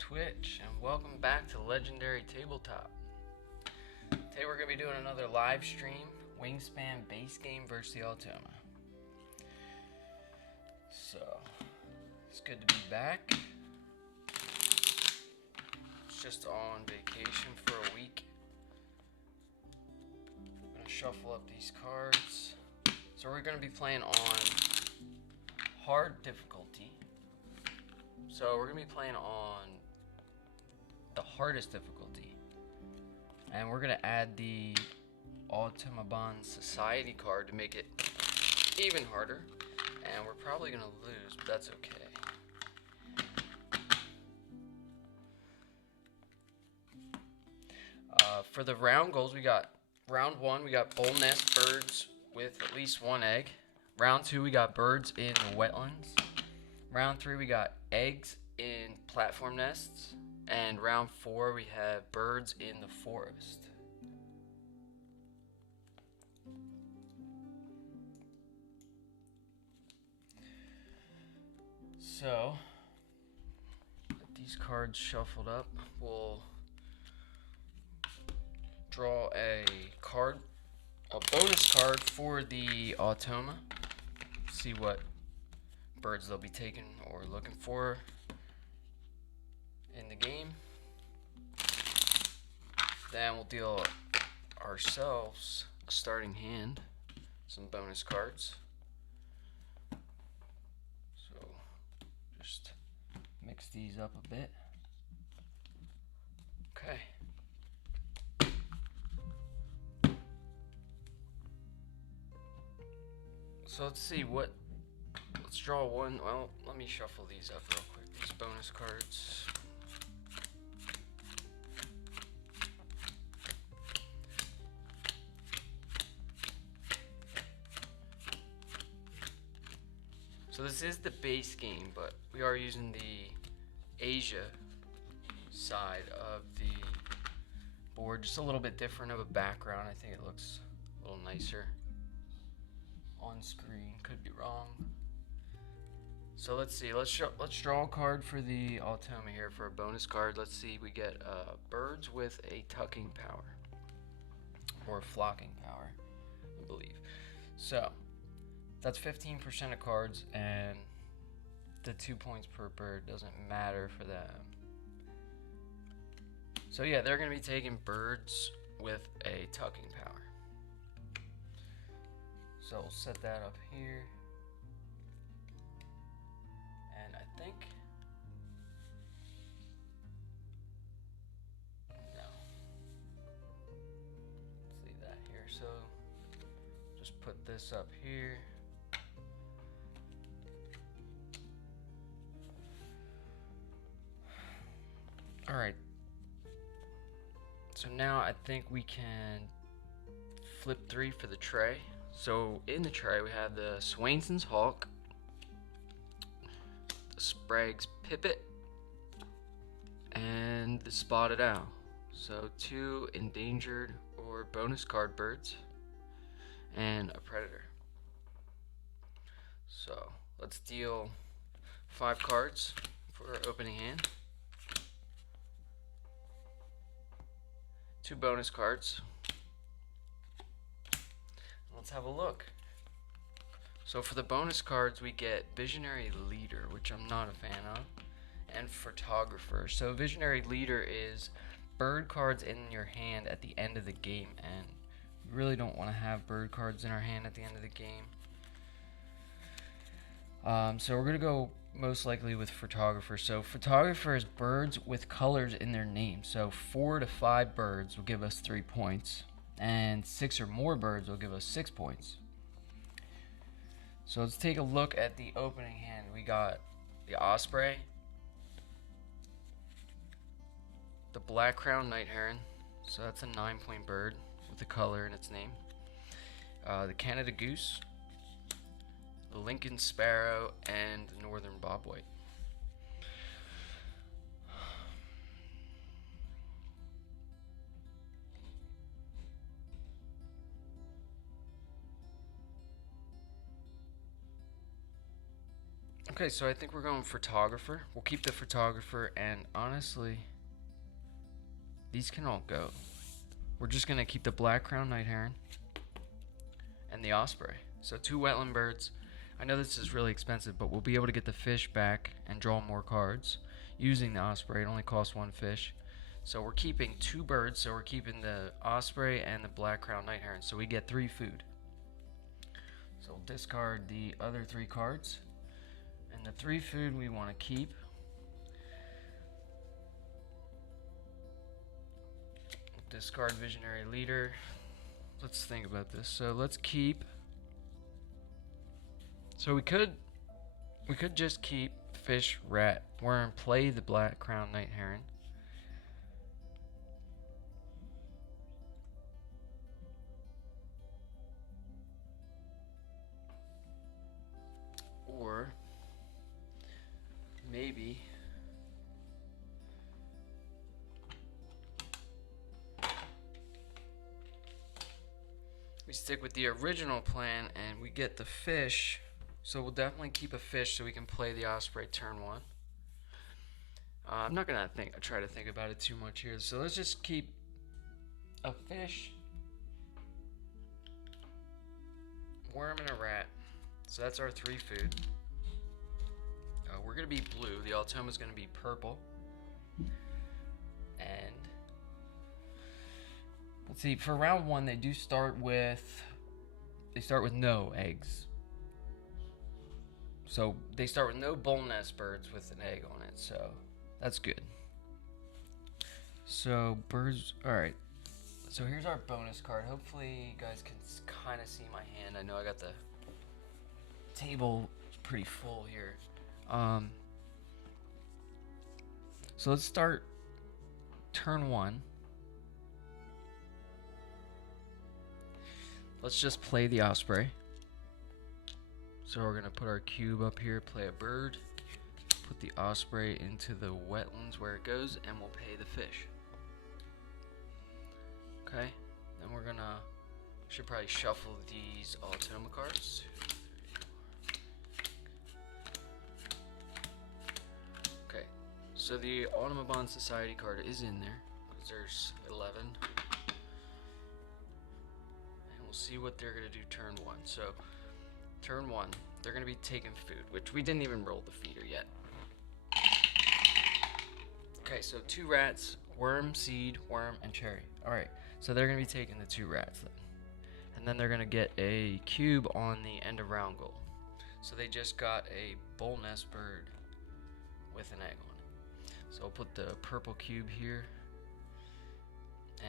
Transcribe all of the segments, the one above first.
Twitch, and welcome back to Legendary Tabletop. Today we're going to be doing another live stream, Wingspan Base game versus the Automa. So, it's good to be back. It's just on vacation for a week. I'm going to shuffle up these cards. So we're going to be playing on hard difficulty. So we're going to be playing on the hardest difficulty. And we're going to add the Automa Society card to make it even harder. And we're probably going to lose, but that's okay. For the round goals, we got round 1, we got bull nest birds with at least 1 egg. Round 2, we got birds in the wetlands. Round 3, we got eggs in platform nests. And round 4, we have birds in the forest. So, with these cards shuffled up, we'll draw a bonus card for the Automa. See what birds they'll be taking or looking for in the game. Then we'll deal ourselves a starting hand, some bonus cards. So just mix these up a bit. Okay. So let's see let's draw one. Well, let me shuffle these up real quick. These bonus cards. So this is the base game, but we are using the Asia side of the board. Just a little bit different of a background. I think it looks a little nicer on screen. Could be wrong. So let's see. Let's draw a card for the Automa here for a bonus card. Let's see. We get birds with a tucking power or a flocking power, I believe. So that's 15% of cards, and the 2 points per bird doesn't matter for them. So yeah, they're going to be taking birds with a tucking power. So we'll set that up here. And I think... no. Let's leave that here. So just put this up here. Alright. So now I think we can flip 3 for the tray. So in the tray we have the Swainson's Hawk, the Sprague's Pipit, and the Spotted Owl. So 2 endangered or bonus card birds and a predator. So let's deal 5 cards for our opening hand. 2 bonus cards. Let's have a look. So for the bonus cards we get Visionary Leader, which I'm not a fan of, and Photographer. So Visionary Leader is bird cards in your hand at the end of the game, and we really don't want to have bird cards in our hand at the end of the game. So we're going to go most likely with Photographer. So Photographer is birds with colors in their name. So 4 to 5 birds will give us 3 points, and 6 or more birds will give us 6 points. So let's take a look at the opening hand. We got the Osprey, the Black Crowned Night Heron, so that's a 9-point bird with a color in its name. The Canada Goose, the Lincoln Sparrow, and the Northern Bobwhite. Okay, so I think we're going photographer. We'll keep the photographer, and honestly, these can all go. We're just gonna keep the black crowned night heron and the osprey. So 2 wetland birds. I know this is really expensive, but we'll be able to get the fish back and draw more cards using the osprey. It only costs 1 fish. So we're keeping 2 birds, so we're keeping the osprey and the black crowned night heron, so we get 3 food. So we'll discard the other 3 cards. And the 3 food we want to keep. Discard visionary leader. Let's think about this. So let's keep. So we could just keep fish, rat, worm, play the black crowned night heron. Or maybe we stick with the original plan and we get the fish. So we'll definitely keep a fish so we can play the osprey turn 1. I'm not gonna try to think about it too much here. So let's just keep a fish, worm, and a rat. So that's our 3 food. We're gonna be blue. The Automa is gonna be purple. And let's see. For round 1, they start with no eggs. So they start with no bull nest birds with an egg on it. So that's good. So birds. All right. So here's our bonus card. Hopefully you guys can kind of see my hand. I know I got the table pretty full here. So let's start turn 1. Let's just play the osprey. So we're gonna put our cube up here, play a bird, put the osprey into the wetlands where it goes, and we'll pay the fish. Okay, then we're gonna, should probably shuffle these Automa cards. Okay, so the Automa Society card is in there, because there's 11. And we'll see what they're gonna do turn 1. So, turn 1, they're gonna be taking food, which we didn't even roll the feeder yet. Okay, so 2 rats, worm, seed, worm, and cherry. Alright, so they're gonna be taking the 2 rats then. And then they're gonna get a cube on the end of round goal. So they just got a bull nest bird with an egg on it. So I'll put the purple cube here.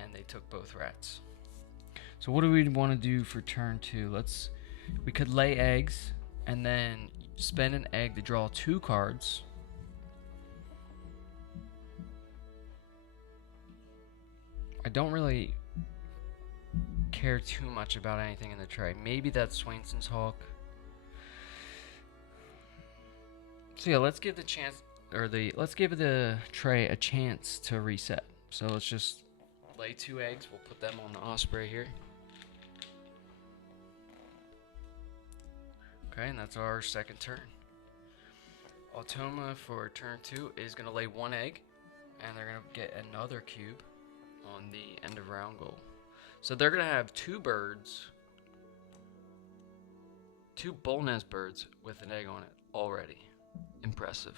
And they took both rats. So what do we want to do for turn 2? We could lay eggs and then spend an egg to draw 2 cards. I don't really care too much about anything in the tray. Maybe that's Swainson's Hawk. So yeah, let's give the tray a chance to reset. So let's just lay 2 eggs. We'll put them on the osprey here. Okay, and that's our second turn. Automa for turn 2 is going to lay 1 egg, and they're going to get another cube on the end of round goal. So they're going to have 2 birds, 2 bull nest birds with an egg on it already. Impressive.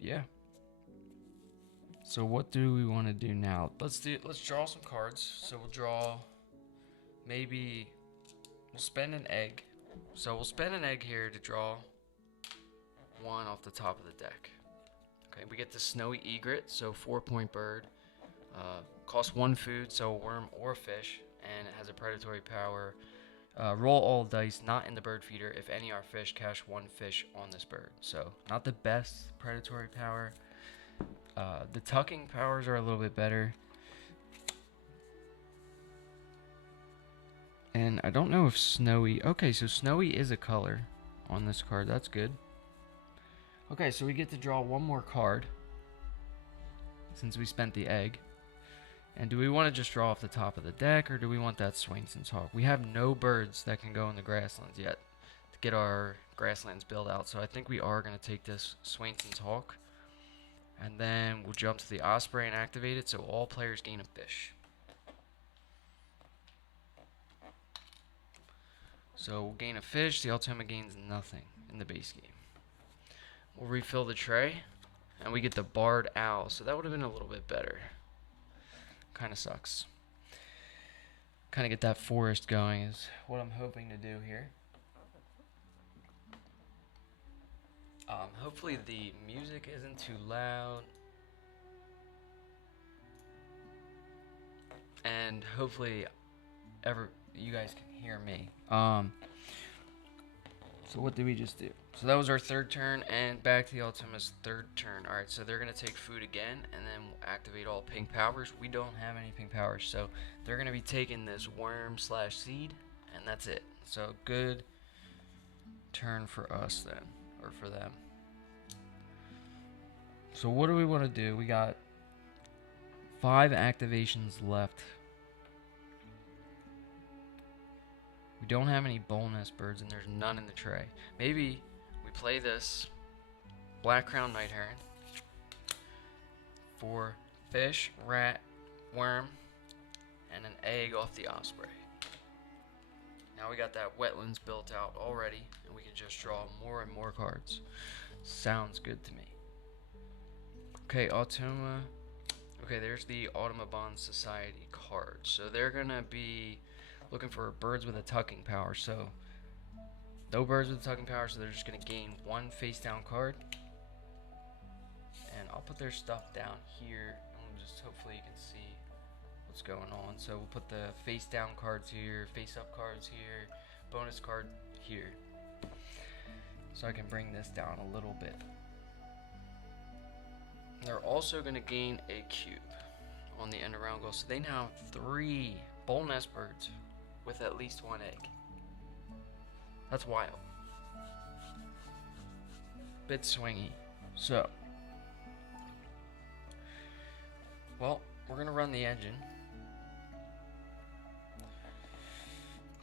Yeah. So what do we want to do now? Let's draw some cards. So we'll spend an egg. So we'll spend an egg here to draw 1 off the top of the deck. Okay, we get the snowy egret, so 4-point bird. Costs 1 food, so a worm or fish, and it has a predatory power. Roll all dice not in the bird feeder. If any are fish, cash 1 fish on this bird. So not the best predatory power. The tucking powers are a little bit better. And I don't know if snowy... Okay, so snowy is a color on this card. That's good. Okay, so we get to draw 1 more card since we spent the egg. And do we want to just draw off the top of the deck, or do we want that Swainson's Hawk? We have no birds that can go in the grasslands yet to get our grasslands built out. So I think we are going to take this Swainson's Hawk. And then we'll jump to the Osprey and activate it so all players gain a fish. So we'll gain a fish, the Automa gains nothing in the base game. We'll refill the tray, and we get the Barred Owl, so that would have been a little bit better. Kind of sucks. Kind of get that forest going is what I'm hoping to do here. Hopefully the music isn't too loud. And hopefully you guys can hear me. So what did we just do? So that was our third turn, and back to the Automa's third turn. Alright, so they're going to take food again, and then we'll activate all pink powers. We don't have any pink powers, so they're going to be taking this worm/seed, and that's it. So good turn for us then, or for them. So what do we want to do? We got 5 activations left. We don't have any bull nest birds, and there's none in the tray. Maybe we play this black crown night heron for fish, rat, worm, and an egg off the osprey. Now we got that wetlands built out already, and we can just draw more and more cards. Sounds good to me. Okay, Automa. Okay, there's the Audubon Society card. So they're gonna be looking for birds with a tucking power. So no birds with a tucking power, so they're just gonna gain 1 face down card. And I'll put their stuff down here, and just hopefully you can see what's going on. So we'll put the face down cards here, face up cards here, bonus card here. So I can bring this down a little bit. They're also going to gain a cube on the end around goal. So they now have 3 bull nest birds with at least 1 egg. That's wild. Bit swingy. So, well, we're going to run the engine.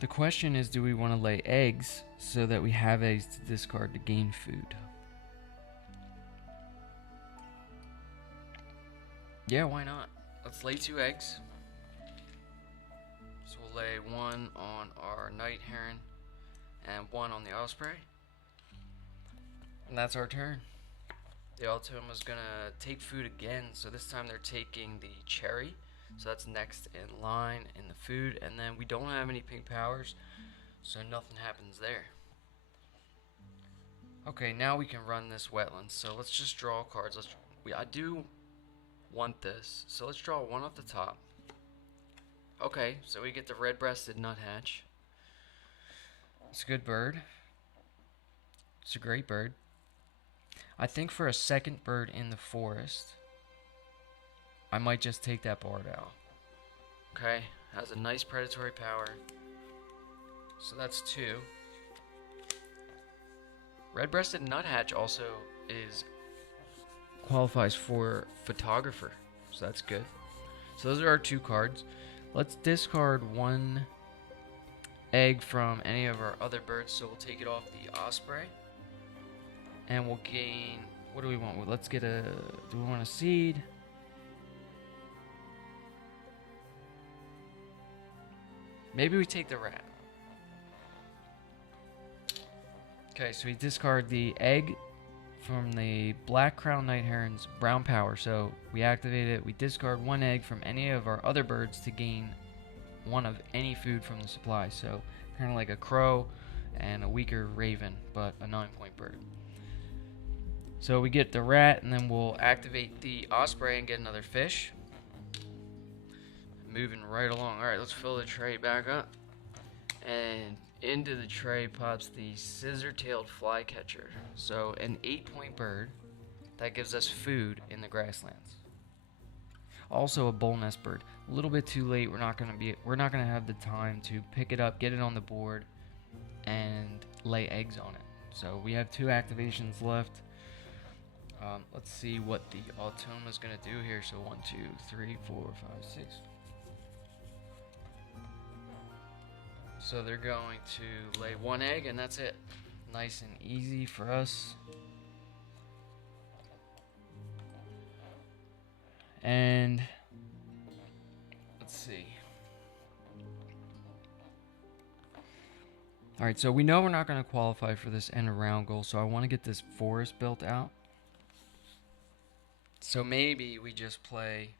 The question is, do we want to lay eggs so that we have eggs to discard to gain food? Yeah, why not? Let's lay 2 eggs. So we'll lay 1 on our night heron and 1 on the osprey. And that's our turn. The Automa's gonna take food again, so this time they're taking the cherry. So that's next in line in the food, and then we don't have any pink powers, so nothing happens there. Okay, now we can run this wetland. So let's just draw cards. I do want this, so let's draw 1 off the top. Okay, so we get the red-breasted nuthatch. It's a good bird. It's a great bird. I think for a second bird in the forest, I might just take that barred owl. Okay, has a nice predatory power. So that's 2. Red-breasted nuthatch also qualifies for photographer, so that's good. So those are our 2 cards. Let's discard 1 egg from any of our other birds, so we'll take it off the osprey, and we'll gain, what do we want? Let's get do we want a seed? Maybe we take the rat. Okay, so we discard the egg from the black crown night heron's brown power. So we activate it. We discard 1 egg from any of our other birds to gain 1 of any food from the supply. So kind of like a crow and a weaker raven, but a 9-point bird. So we get the rat, and then we'll activate the osprey and get another fish. Moving right along. Alright, let's fill the tray back up. And into the tray pops the scissor-tailed flycatcher. So an 8-point bird that gives us food in the grasslands. Also a bull nest bird. A little bit too late. We're not gonna have the time to pick it up, get it on the board, and lay eggs on it. So we have 2 activations left. Let's see what the Automa is gonna do here. So 1, 2, 3, 4, 5, 6. So they're going to lay 1 egg, and that's it. Nice and easy for us. And let's see. All right, so we know we're not going to qualify for this end around goal, so I want to get this forest built out. So maybe we just play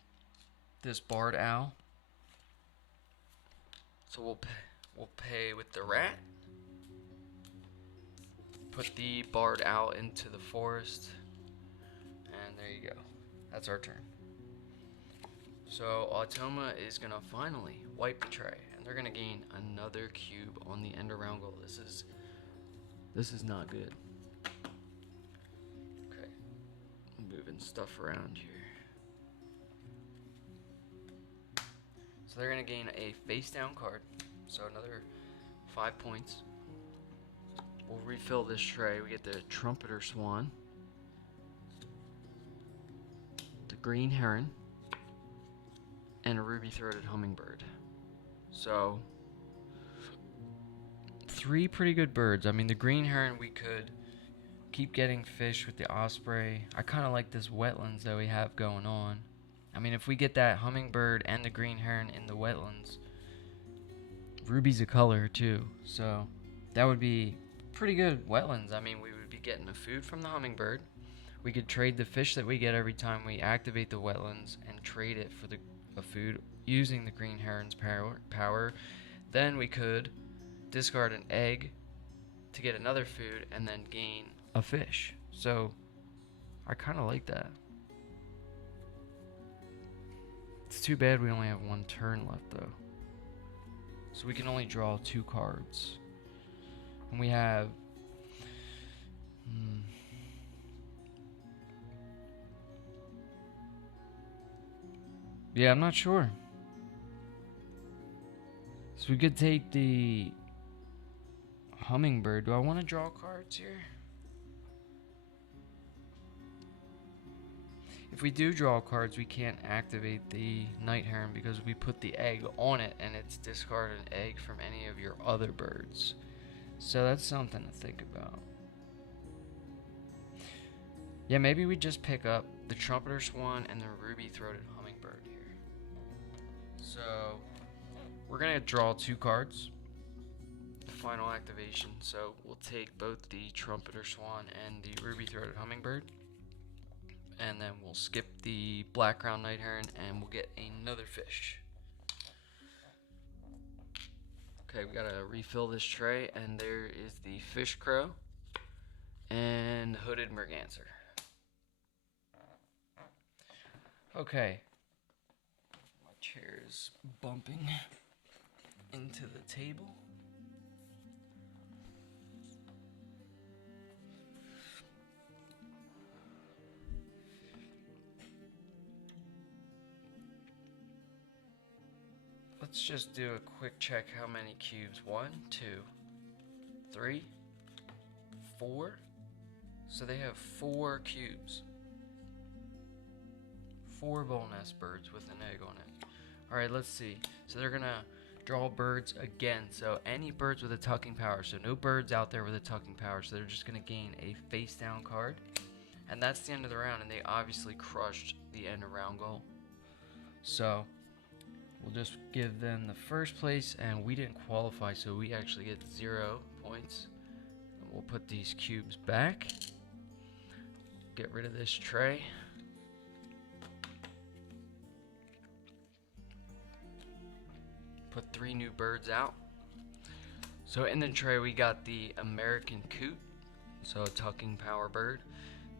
this barred owl. So we'll pay with the rat. Put the barred owl into the forest. And there you go. That's our turn. So Automa is going to finally wipe the tray. And they're going to gain another cube on the end around goal. This is not good. Okay. Moving stuff around here. So they're going to gain a face down card. So another 5 points. We'll refill this tray. We get the trumpeter swan, the green heron, and a ruby-throated hummingbird. So 3 pretty good birds. I mean, the green heron, we could keep getting fish with the osprey. I kind of like this wetlands that we have going on. I mean, if we get that hummingbird and the green heron in the wetlands, ruby's a color too, so that would be pretty good wetlands. I mean, we would be getting the food from the hummingbird. We could trade the fish that we get every time we activate the wetlands and trade it for the food using the green heron's power. Then we could discard an egg to get another food and then gain a fish. So I kind of like that. It's too bad we only have 1 turn left though. So we can only draw 2 cards. And we have yeah, I'm not sure. So we could take the hummingbird. Do I want to draw cards here? If we do draw cards, we can't activate the night heron because we put the egg on it and it's discarded an egg from any of your other birds. So that's something to think about. Yeah, maybe we just pick up the trumpeter swan and the ruby-throated hummingbird here. So we're gonna draw 2 cards. Final activation. So we'll take both the trumpeter swan and the ruby-throated hummingbird. And then we'll skip the black-crowned night heron and we'll get another fish. Okay, we gotta refill this tray, and there is the fish crow and hooded merganser. Okay. My chair is bumping into the table. Let's just do a quick check how many cubes. 1, 2, 3, 4. So they have 4 cubes. 4 bull nest birds with an egg on it. Alright, let's see. So they're gonna draw birds again. So any birds with a tucking power. So no birds out there with a tucking power. So they're just gonna gain a face down card. And that's the end of the round, and they obviously crushed the end around goal. So we'll just give them the first place, and we didn't qualify, so we actually get 0 points. And we'll put these cubes back. Get rid of this tray. Put 3 new birds out. So in the tray we got the American coot, so a tucking power bird.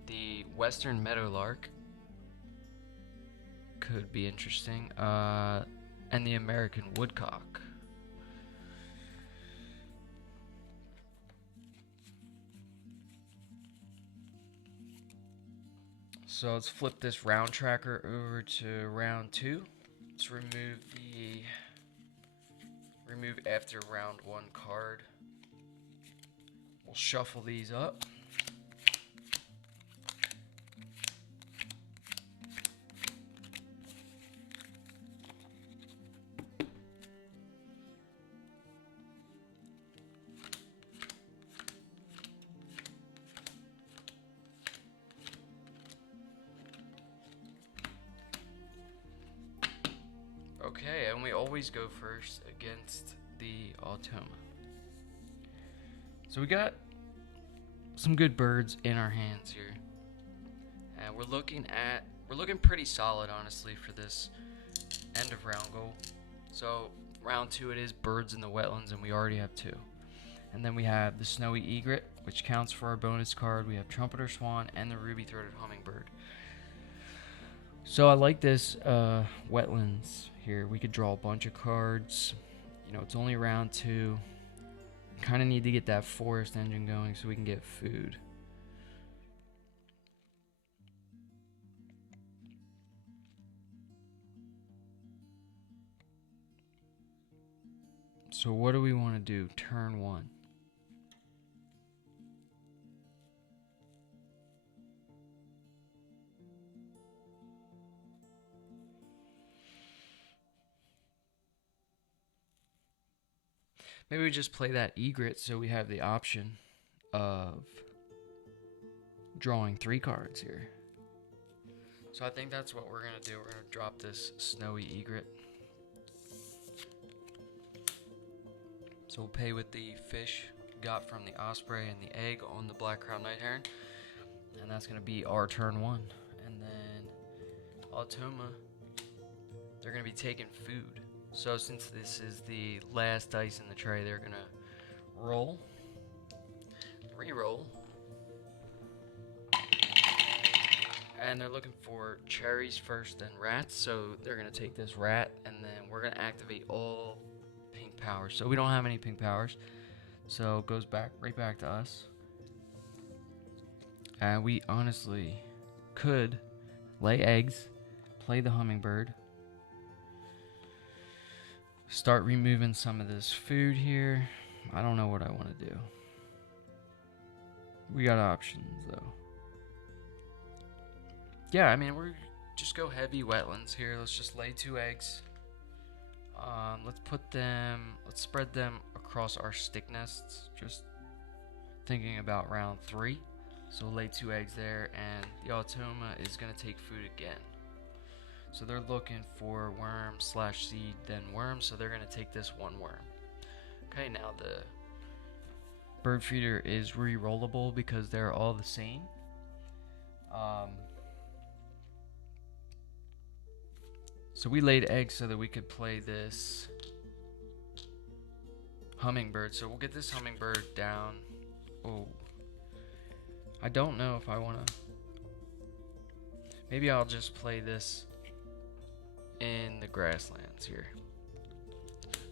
The western meadowlark could be interesting. And the American woodcock. So let's flip this round tracker over to round 2. Let's remove after round 1 card. We'll shuffle these up. we always go first against the Automa. So we got some good birds in our hands here. And we're looking pretty solid, honestly, for this end of round goal. So round 2, it is birds in the wetlands, and we already have 2. And then we have the snowy egret, which counts for our bonus card. We have trumpeter swan and the ruby-throated hummingbird. So I like this wetlands here. We could draw a bunch of cards. You know, it's only round 2. Kind of need to get that forest engine going so we can get food. So what do we want to do? Turn 1. Maybe we just play that egret so we have the option of drawing 3 cards here. So I think that's what we're going to do. We're going to drop this snowy egret. So we'll pay with the fish got from the osprey and the egg on the black-crowned night heron. And that's going to be our turn 1. And then Automa, they're going to be taking food. So since this is the last dice in the tray, they're going to roll, re-roll. And they're looking for cherries first, then rats. So they're going to take this rat, and then we're going to activate all pink powers. So we don't have any pink powers. So it goes back right back to us. And we honestly could lay eggs, play the hummingbird, start removing some of this food here. I don't know what I want to do. We got options though. Yeah, I mean, we're just go heavy wetlands here. Let's just lay 2 eggs. Let's spread them across our stick nests. Just thinking about round 3. So we'll lay 2 eggs there, and the Automa is going to take food again. So they're looking for worm / seed, then worm, so they're going to take this 1 worm. Okay, now the bird feeder is re-rollable because they're all the same. So we laid eggs so that we could play this hummingbird. So we'll get this hummingbird down. Oh, I don't know if I want to. Maybe I'll just play this in the grasslands here.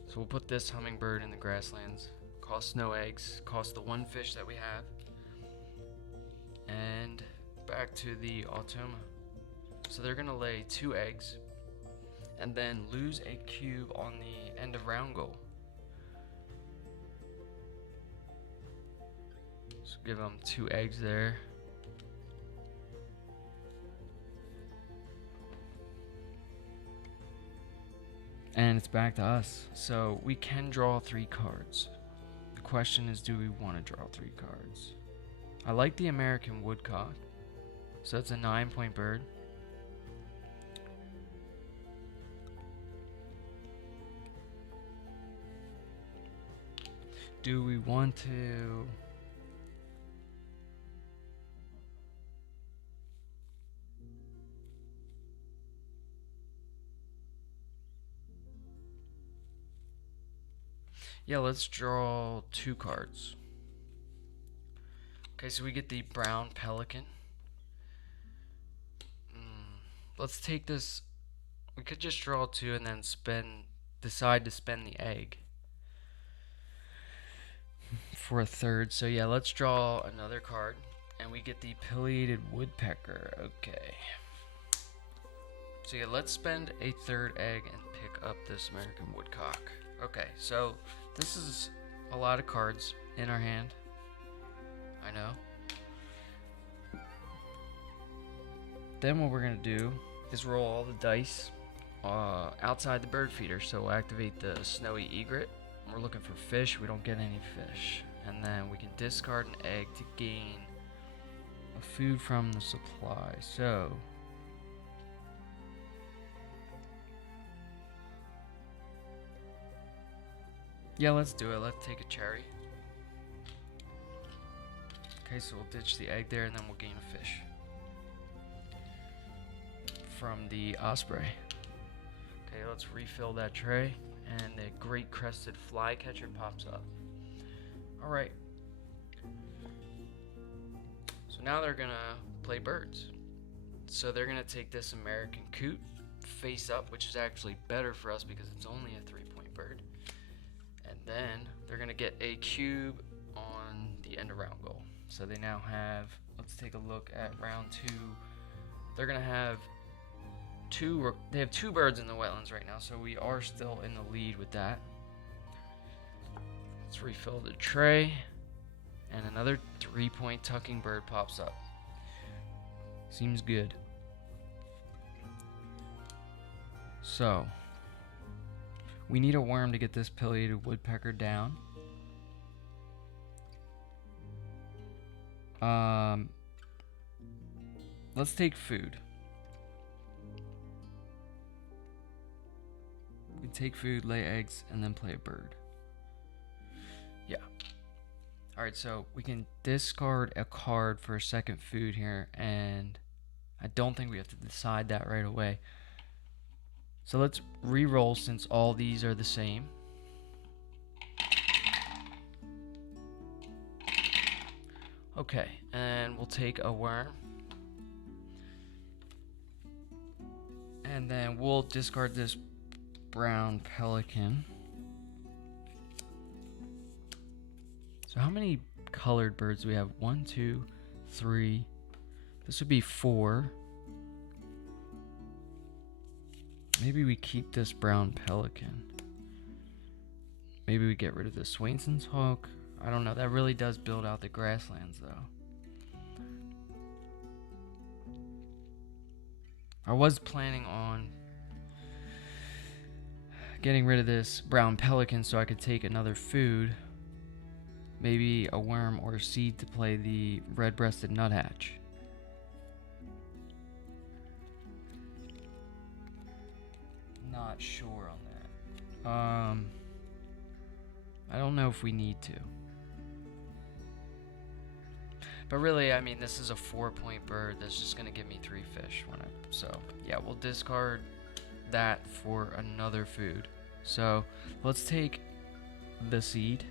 So we'll put this hummingbird in the grasslands. Cost no eggs. Cost the 1 fish that we have. And back to the Automa. So they're going to lay 2 eggs. And then lose a cube on the end of round goal. So give them 2 eggs there. And it's back to us. So we can draw 3 cards. The question is, do we want to draw 3 cards? I like the American woodcock. So it's a 9-point bird. Do we want to... Yeah, let's draw 2 cards. Okay, so we get the brown pelican. Let's take this. We could just draw 2 and then decide to spend the egg for a 3rd. So yeah, let's draw another card, and we get the pileated woodpecker. Okay. So yeah, let's spend a 3rd egg and pick up this American woodcock. Okay, so this is a lot of cards in our hand. I know. Then what we're going to do is roll all the dice outside the bird feeder. So we'll activate the snowy egret. We're looking for fish. We don't get any fish. And then we can discard an egg to gain a food from the supply. So Yeah, let's do it. Let's take a cherry. Okay, so we'll ditch the egg there, and then we'll gain a fish from the osprey. Okay, let's refill that tray, and the great crested flycatcher pops up. Alright. So now they're gonna play birds. So they're gonna take this American coot face up, which is actually better for us because it's only a 3-point bird. And then they're gonna get a cube on the end of round goal. So they now have, let's take a look at round 2. They're gonna have they have 2 birds in the wetlands right now, so we are still in the lead with that. Let's refill the tray, and another 3-point tucking bird pops up. Seems good. So we need a worm to get this pileated woodpecker down. Let's take food. We take food, lay eggs, and then play a bird. Yeah. Alright, so we can discard a card for a second food here, and I don't think we have to decide that right away. So let's re-roll since all these are the same. Okay, and we'll take a worm. And then we'll discard this brown pelican. So how many colored birds do we have? 1, 2, 3. This would be 4. Maybe we keep this brown pelican. Maybe we get rid of the Swainson's hawk. I don't know. That really does build out the grasslands, though. I was planning on getting rid of this brown pelican so I could take another food. Maybe a worm or a seed to play the red-breasted nuthatch. Not sure on that. I don't know if we need to. But really, I mean, this is a 4-point bird that's just going to give me 3 fish. So, yeah, we'll discard that for another food. So, let's take the seed.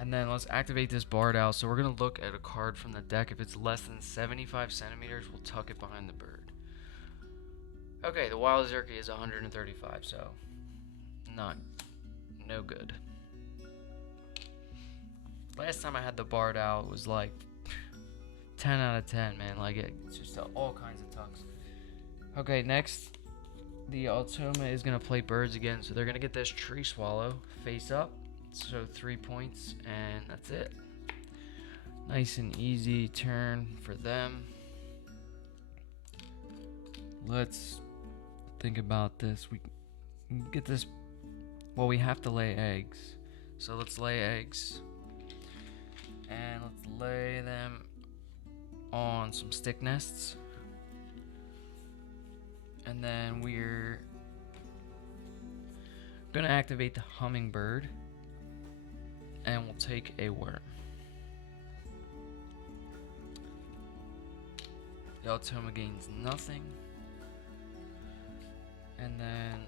And then let's activate this barred owl. So we're going to look at a card from the deck. If it's less than 75 centimeters, we'll tuck it behind the bird. Okay, the wild zerky is 135, so no good. Last time I had the barred owl, it was like 10 out of 10, man. Like, it's just all kinds of tucks. Okay, next, the Automa is going to play birds again. So they're going to get this tree swallow face up. So 3 points, and that's it. Nice and easy turn for them. Let's think about this. We get this. Well, we have to lay eggs. So let's lay eggs. And let's lay them on some stick nests. And then we're going to activate the hummingbird. And we'll take a worm. The Automa gains nothing. And then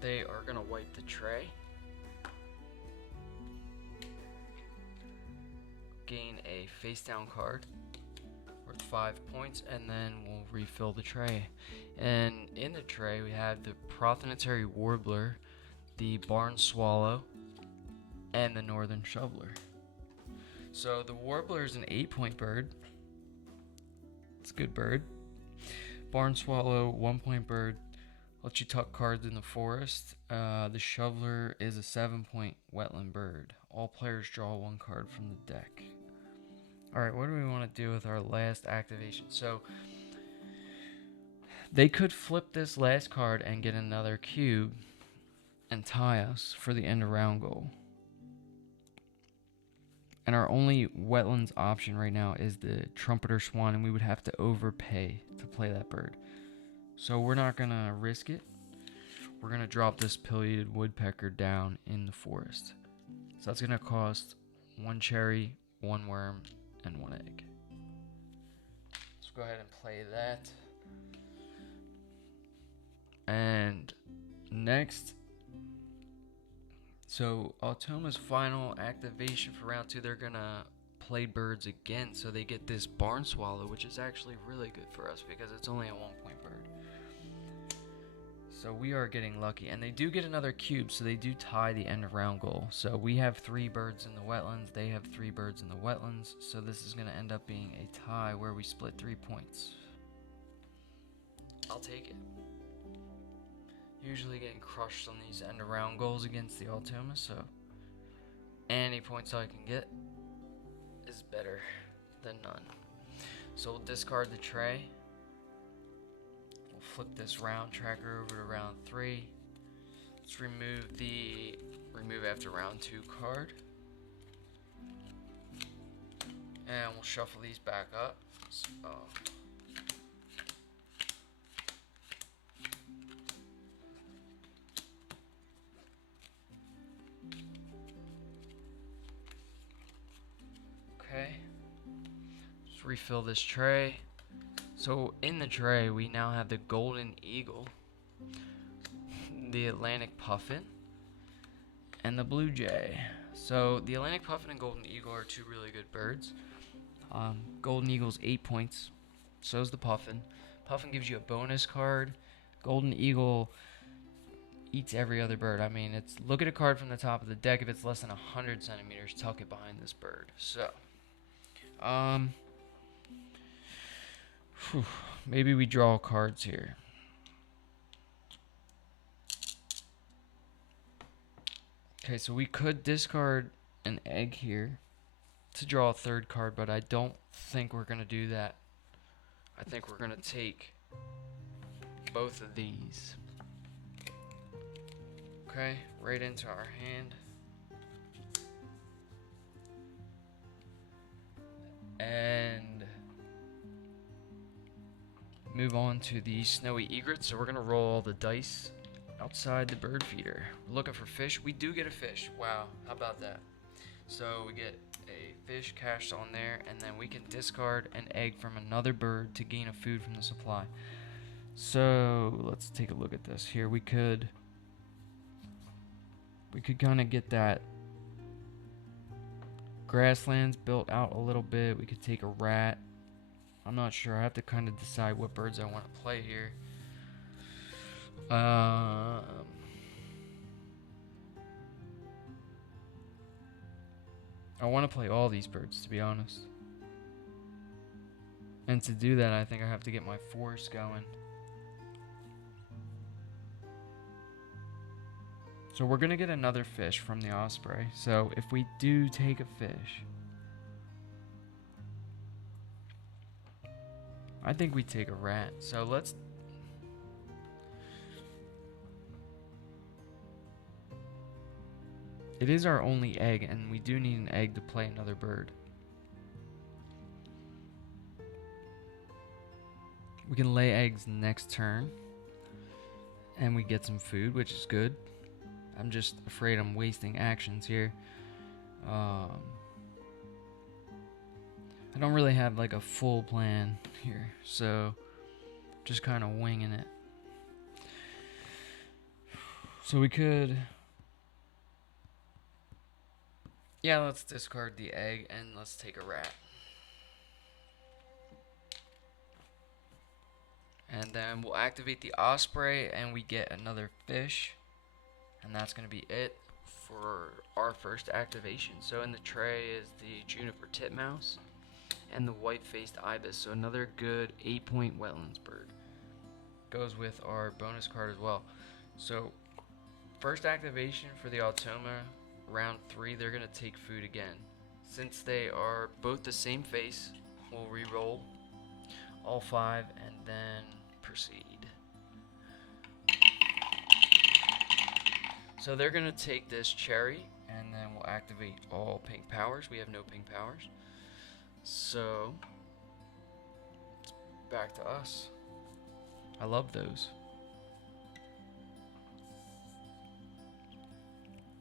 they are going to wipe the tray. Gain a face down card worth 5 points, and then we'll refill the tray. And in the tray we have the Prothonotory warbler, the barn swallow, and the northern shoveler. So the warbler is an 8-point bird. It's a good bird. Barn swallow, 1-point bird. Lets you tuck cards in the forest. The shoveler is a 7-point wetland bird. All players draw 1 card from the deck. Alright, what do we want to do with our last activation? So they could flip this last card and get another cube and tie us for the end of round goal. And our only wetlands option right now is the trumpeter swan, and we would have to overpay to play that bird. So we're not gonna risk it. We're gonna drop this pileated woodpecker down in the forest. So that's gonna cost 1 cherry, 1 worm, and 1 egg. Let's go ahead and play that. And next, so Automa's final activation for round 2, they're gonna play birds again, so they get this barn swallow, which is actually really good for us because it's only a 1-point bird. So we are getting lucky, and they do get another cube, so they do tie the end of round goal. So we have 3 birds in the wetlands, they have 3 birds in the wetlands, so this is going to end up being a tie where we split 3 points. I'll take it. Usually getting crushed on these end of round goals against the Automa, so any points I can get is better than none. So we'll discard the tray. Flip this round tracker over to round 3. Let's remove the remove after round 2 card. And we'll shuffle these back up. So, okay. Just refill this tray. So in the tray, we now have the golden eagle, the Atlantic puffin, and the blue jay. So the Atlantic puffin and golden eagle are 2 really good birds. Golden eagle's 8 points, so is the puffin. Puffin gives you a bonus card. Golden eagle eats every other bird. I mean, it's look at a card from the top of the deck. If it's less than 100 centimeters, tuck it behind this bird. So, maybe we draw cards here. Okay, so we could discard an egg here to draw a 3rd card, but I don't think we're going to do that. I think we're going to take both of these. Okay, right into our hand. And move on to the snowy egret. So we're going to roll all the dice outside the bird feeder. We're looking for fish. We do get a fish. Wow, how about that? So we get a fish cached on there, and then we can discard an egg from another bird to gain a food from the supply. So let's take a look at this here. We could kind of get that grasslands built out a little bit. We could take a rat. I'm not sure. I have to kind of decide what birds I want to play here. I want to play all these birds, to be honest. And to do that, I think I have to get my force going. So we're going to get another fish from the osprey. So if we do take a fish, I think we take a rat. So let's... It is our only egg, and we do need an egg to play another bird. We can lay eggs next turn, and we get some food, which is good. I'm just afraid I'm wasting actions here. I don't really have like a full plan here, so just kind of winging it. So we could... Yeah, let's discard the egg and let's take a rat. And then we'll activate the osprey and we get another fish. And that's going to be it for our first activation. So in the tray is the juniper titmouse and the white-faced ibis. So another good 8-point wetlands bird. Goes with our bonus card as well. So first activation for the Automa, round 3, they're going to take food again. Since they are both the same face, we'll re-roll all 5 and then proceed. So they're going to take this cherry, and then we'll activate all pink powers. We have no pink powers. So, it's back to us. I love those.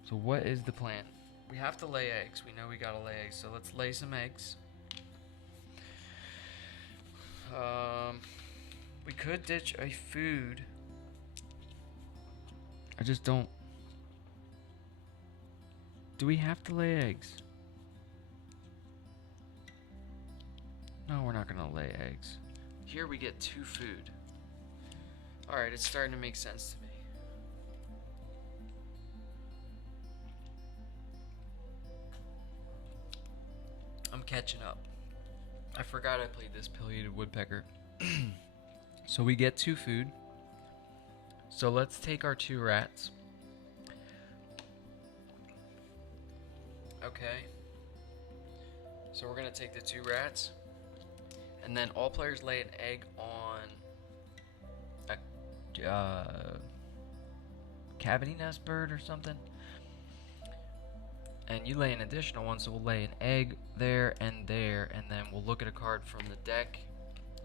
So what is the plan? We have to lay eggs. We know we gotta lay eggs, so let's lay some eggs. We could ditch a food. I just don't. Do we have to lay eggs? No, we're not gonna lay eggs. Here we get 2 food. Alright, it's starting to make sense to me. I'm catching up. I forgot I played this pileated woodpecker. So we get 2 food. So let's take our 2 rats. Okay. So we're gonna take the 2 rats. And then all players lay an egg on a cavity nest bird or something. And you lay an additional one, so we'll lay an egg there, and then we'll look at a card from the deck,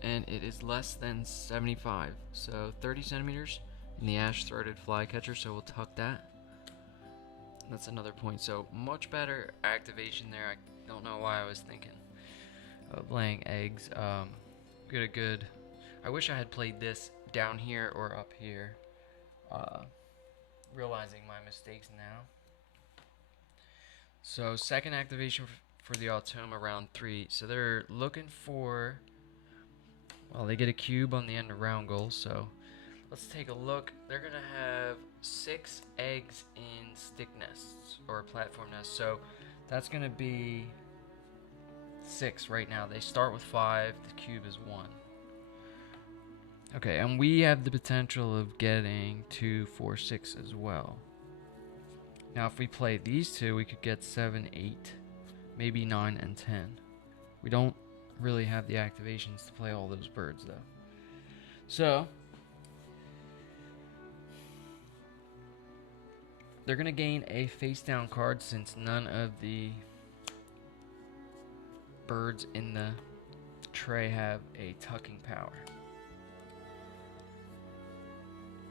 and it is less than 75, so 30 centimeters in the ash-throated flycatcher, so we'll tuck that. That's another point, so much better activation there. I don't know why I was thinking of laying eggs. Good. I wish I had played this down here or up here. Realizing my mistakes now. So second activation for the Automa round 3. So they're looking for, well, they get a cube on the end of round goal. So let's take a look. They're gonna have 6 eggs in stick nests or platform nests. So that's gonna be 6 right now. They start with 5. The cube is 1. Okay, and we have the potential of getting 2, 4, 6 as well. Now, if we play these 2, we could get 7, 8, maybe 9, and 10. We don't really have the activations to play all those birds, though. So, they're going to gain a face-down card since none of the birds in the tray have a tucking power.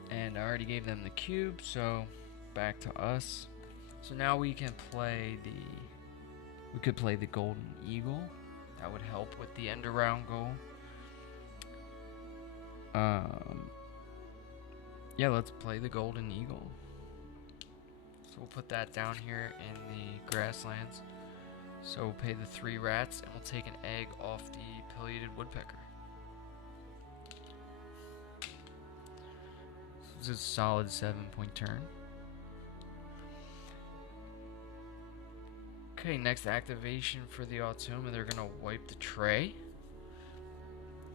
And I already gave them the cube, so back to us. So now we can play we could play the golden eagle. That would help with the end of round goal. Yeah, let's play the golden eagle. So we'll put that down here in the grasslands. So we'll pay the 3 rats, and we'll take an egg off the pileated woodpecker. This is a solid 7-point turn. Okay, next activation for the Automa. They're gonna wipe the tray.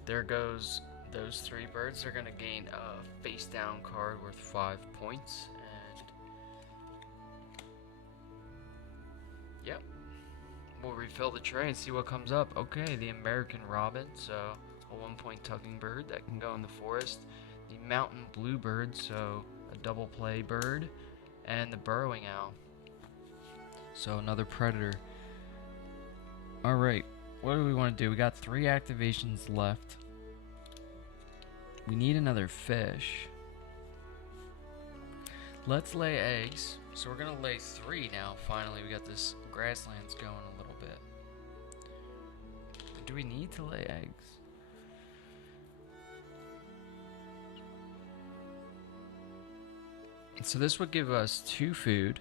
There goes those 3 birds. They're gonna gain a face down card worth 5 points. And yep, we'll refill the tray and see what comes up. Okay, the American robin, so a 1-point tucking bird that can go in the forest. The mountain bluebird, so a double play bird, and the burrowing owl, so another predator. Alright, what do we want to do? We got 3 activations left. We need another fish. Let's lay eggs. So we're gonna lay 3 now. Finally, we got this grasslands going a little bit. Do we need to lay eggs? So this would give us 2 food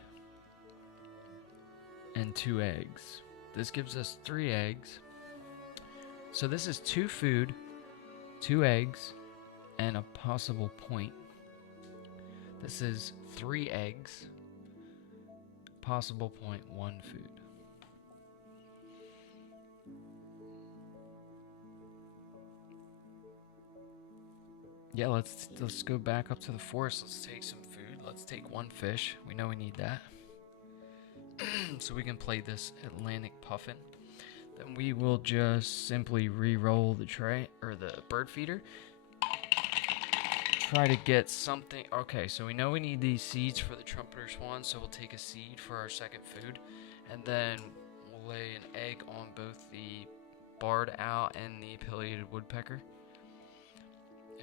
and 2 eggs. This gives us 3 eggs. So this is 2 food, 2 eggs, and a possible point. This is 3 eggs, possible point, 1 food. Yeah, let's go back up to the forest. Let's take some food. Let's take 1 fish. We know we need that. So we can play this Atlantic puffin. Then we will just simply re-roll the tray or the bird feeder. Try to get something. Okay, so we know we need these seeds for the trumpeter swan, so we'll take a seed for our second food, and then we'll lay an egg on both the barred owl and the pileated woodpecker.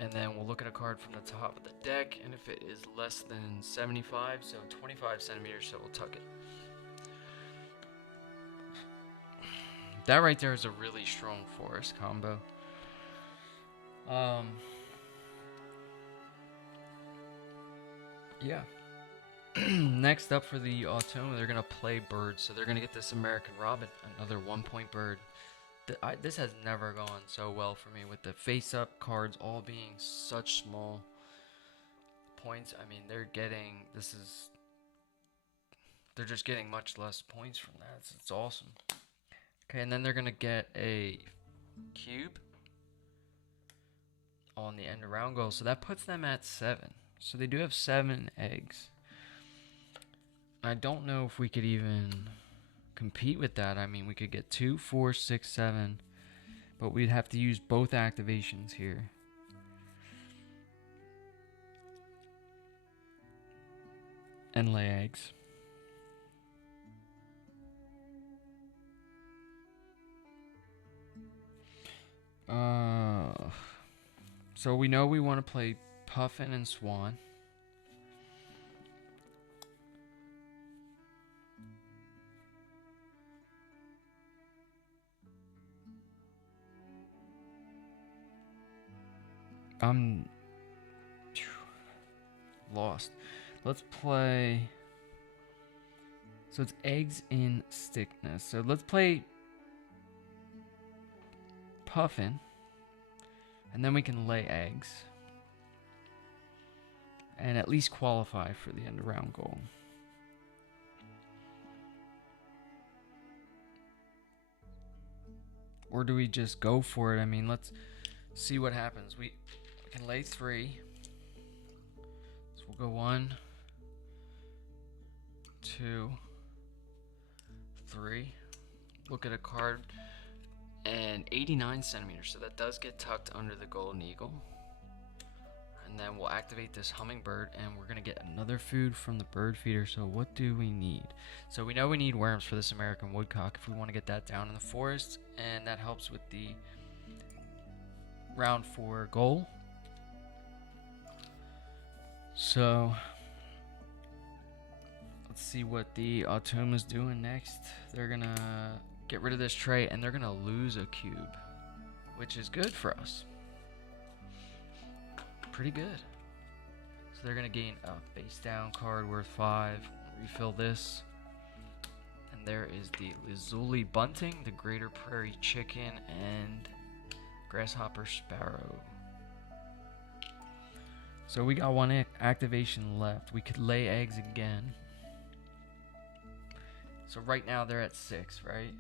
And then we'll look at a card from the top of the deck, and if it is less than 75, so 25 centimeters, so we'll tuck it. That right there is a really strong forest combo. Yeah. Next up for the Automa, they're going to play birds. So they're going to get this American Robin, another 1-point bird. This has never gone so well for me with the face-up cards all being such small points. I mean, they're just getting much less points from that. It's awesome. Okay, and then they're going to get a cube on the end around goal. So that puts them at 7. So they do have 7 eggs. I don't know if we could even compete with that. I mean, we could get 2, 4, 6, 7, but we'd have to use both activations here. And lay eggs. So we know we want to play Puffin and Swan. I'm lost. Let's play. So it's eggs in stickness. So let's play Puffin. And then we can lay eggs. And at least qualify for the end around goal. Or do we just go for it? I mean, let's see what happens. We can lay 3. So we'll go 1, 2, 3. Look at a card. And 89 centimeters. So that does get tucked under the golden eagle. And then we'll activate this hummingbird, and we're going to get another food from the bird feeder. So what do we need? So we know we need worms for this American woodcock if we want to get that down in the forest, and that helps with the round 4 goal. So let's see what the Automa's doing next. They're going to get rid of this tray, and they're going to lose a cube, which is good for us. Pretty good. So they're going to gain a face down card worth 5. Refill this. And there is the Lazuli bunting, the greater prairie chicken, and grasshopper sparrow. So we got 1 activation left. We could lay eggs again. So right now they're at 6, right?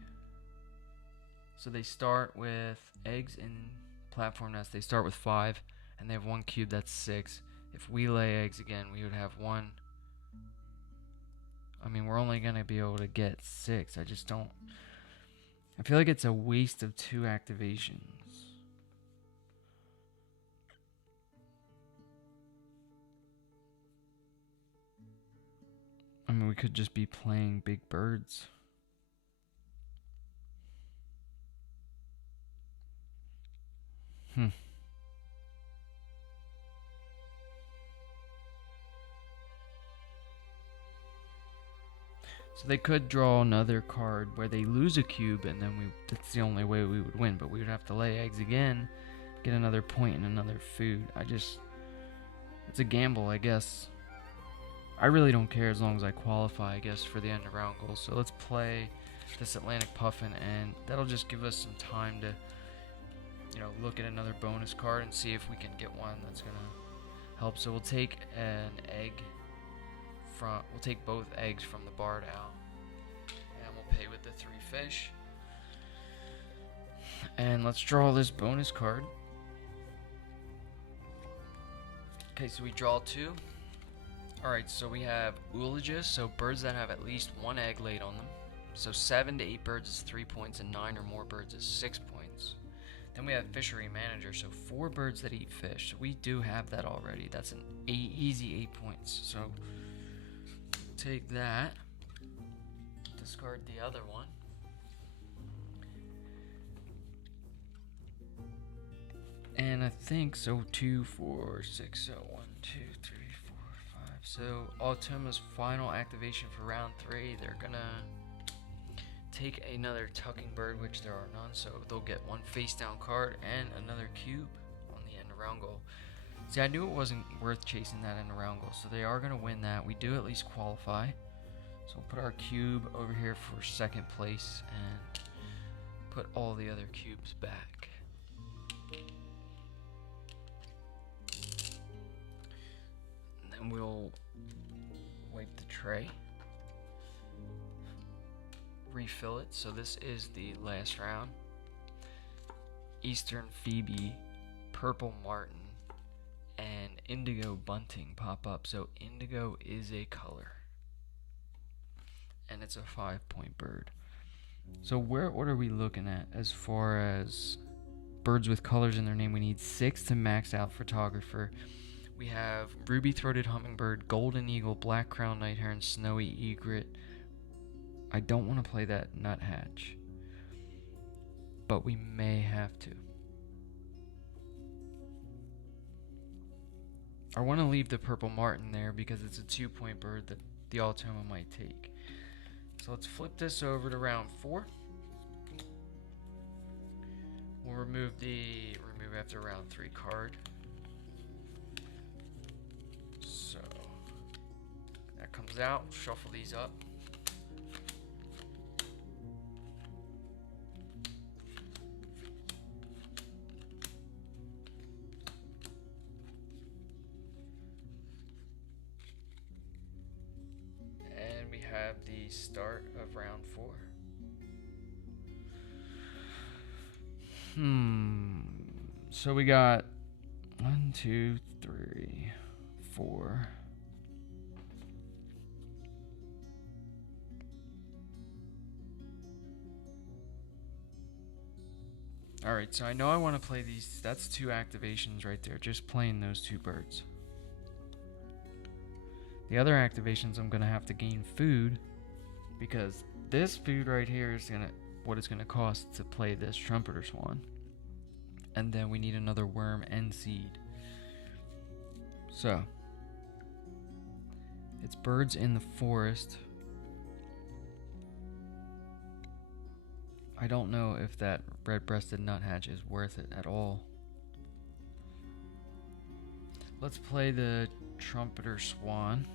So they start with eggs in platform nest. They start with 5. And they have 1 cube, that's 6. If we lay eggs again, we would have 1. I mean, we're only going to be able to get 6. I just don't. I feel like it's a waste of 2 activations. I mean, we could just be playing big birds. So they could draw another card where they lose a cube, and then that's the only way we would win. But we would have to lay eggs again, get another point and another food. It's a gamble, I guess. I really don't care as long as I qualify, I guess, for the end of round goal. So let's play this Atlantic Puffin, and that'll just give us some time to, look at another bonus card and see if we can get one that's gonna help. So we'll take an egg. We'll take both eggs from the barred out, and we'll pay with the 3 fish. And let's draw this bonus card. Okay, so we draw 2. Alright, so we have oologus, so birds that have at least 1 egg laid on them. So 7 to 8 birds is 3 points, and 9 or more birds is 6 points. Then we have fishery manager, so 4 birds that eat fish. So we do have that already. That's an easy 8 points. So take that, discard the other one, and And I think so. 2, 4, 6. So 1, 2, 3, 4, 5. So Automa's final activation for round 3. They're gonna take another tucking bird, which there are none. So they'll get one face down card and another cube on the end of round goal. See, I knew it wasn't worth chasing that end of round goal. So they are gonna win that. We do at least qualify. So we'll put our cube over here for second place and put all the other cubes back. And then we'll wipe the tray, refill it. So this is the last round. Eastern Phoebe, Purple Martin, and Indigo Bunting pop up. So indigo is a color. And it's a 5-point bird. So what are we looking at as far as birds with colors in their name? We need 6 to max out photographer. We have ruby-throated hummingbird, golden eagle, black crowned night heron, snowy egret. I don't want to play that nuthatch, but we may have to. I want to leave the purple martin there because it's a 2-point bird that the Automa might take. So let's flip this over to round 4. We'll remove after round 3 card. So that comes out. Shuffle these up. Have the start of round 4. So we got 1, 2, 3, 4. Alright, so I know I want to play these. That's 2 activations right there, just playing those 2 birds. The other activations, I'm going to have to gain food because this food right here is what it's going to cost to play this trumpeter swan. And then we need another worm and seed. So it's birds in the forest. I don't know if that red-breasted nuthatch is worth it at all. Let's play the trumpeter swan.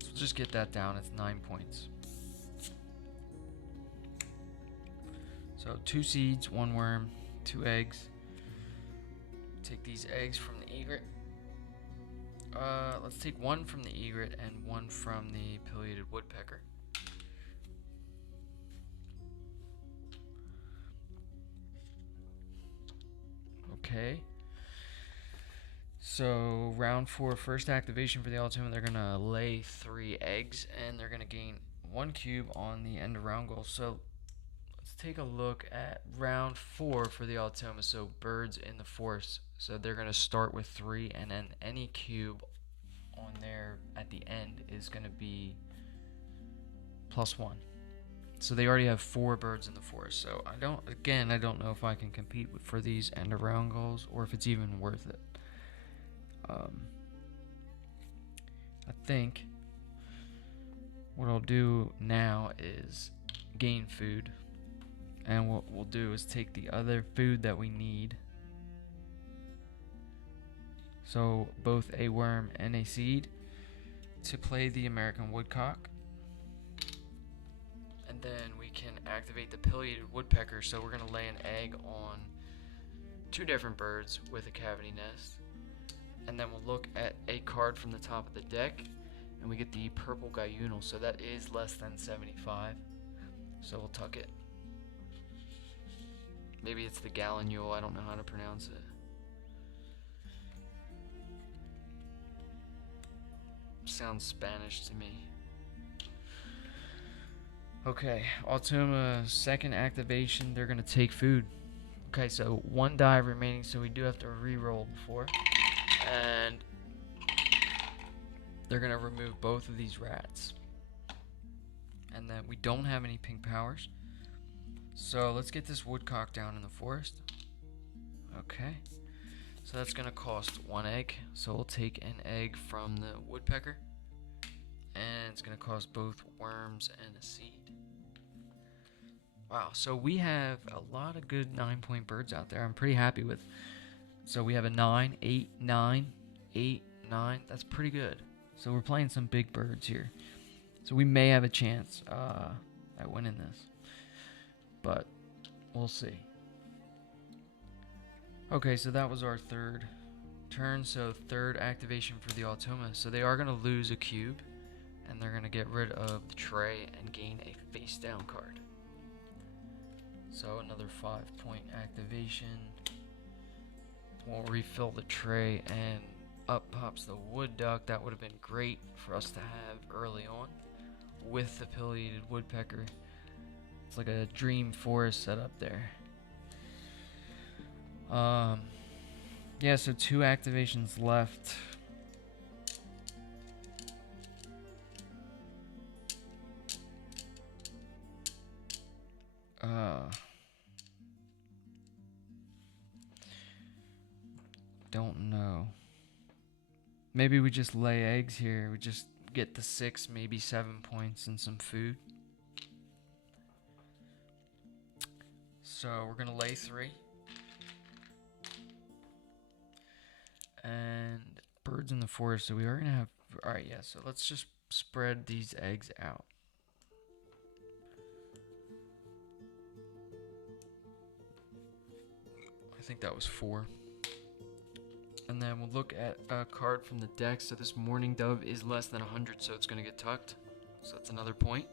So just get that down. It's 9 points. So 2 seeds, 1 worm, 2 eggs. Take these eggs from the egret. Let's take 1 from the egret and 1 from the pileated woodpecker. Okay. So round 4, first activation for the Automa. They're gonna lay 3 eggs and they're gonna gain 1 cube on the end of round goal. So let's take a look at round 4 for the Automa. So birds in the forest. So they're gonna start with 3, and then any cube on there at the end is gonna be +1. So they already have 4 birds in the forest. So I don't know if I can compete for these end of round goals or if it's even worth it. I think what I'll do now is gain food, and what we'll do is take the other food that we need. So both a worm and a seed to play the American woodcock. And then we can activate the pileated woodpecker. So we're going to lay an egg on 2 different birds with a cavity nest. And then we'll look at a card from the top of the deck, and we get the purple guyunal. So that is less than 75. So we'll tuck it. Maybe it's the gallinule. I don't know how to pronounce it. Sounds Spanish to me. Okay, Automa second activation. They're gonna take food. Okay, so 1 die remaining, so we do have to re-roll before. And they're gonna remove both of these rats. And then we don't have any pink powers. So let's get this woodcock down in the forest. Okay. So that's going to cost 1 egg. So we'll take an egg from the woodpecker. And it's going to cost both worms and a seed. Wow, so we have a lot of good 9-point birds out there. I'm pretty happy with. So we have a 9, 8, 9, 8, 9. That's pretty good. So we're playing some big birds here. So we may have a chance at winning this. But we'll see. Okay, so that was our third turn. So third activation for the Automa. So they are going to lose a cube. And they're going to get rid of the tray and gain a face down card. So another 5-point activation. We'll refill the tray and up pops the wood duck. That would have been great for us to have early on with the pileated woodpecker. It's like a dream forest set up there. Yeah, so 2 activations left. Don't know. Maybe we just lay eggs here. We just get the 6, maybe 7 points and some food. So we're gonna lay 3. And birds in the forest. So we are gonna have. All right, yeah. So let's just spread these eggs out. I think that was 4. And then we'll look at a card from the deck. So this mourning dove is less than 100, so it's going to get tucked. So that's another point.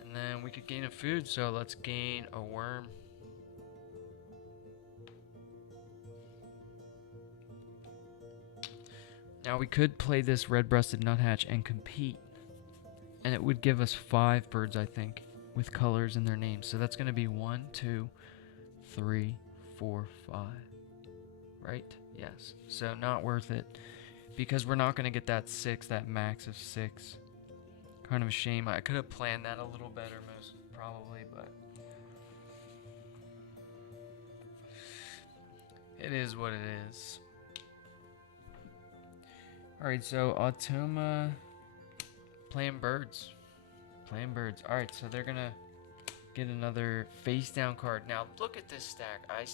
And then we could gain a food, so let's gain a worm. Now we could play this red-breasted nuthatch and compete. And it would give us 5 birds, I think, with colors in their names. So that's going to be 1, 2, 3, 4, 5. Right? Yes. So not worth it. Because we're not going to get that 6, that max of 6. Kind of a shame. I could have planned that a little better, most probably, but it is what it is. Alright, so Automa playing birds. Playing birds. Alright, so they're going to get another face down card. Now, look at this stack. I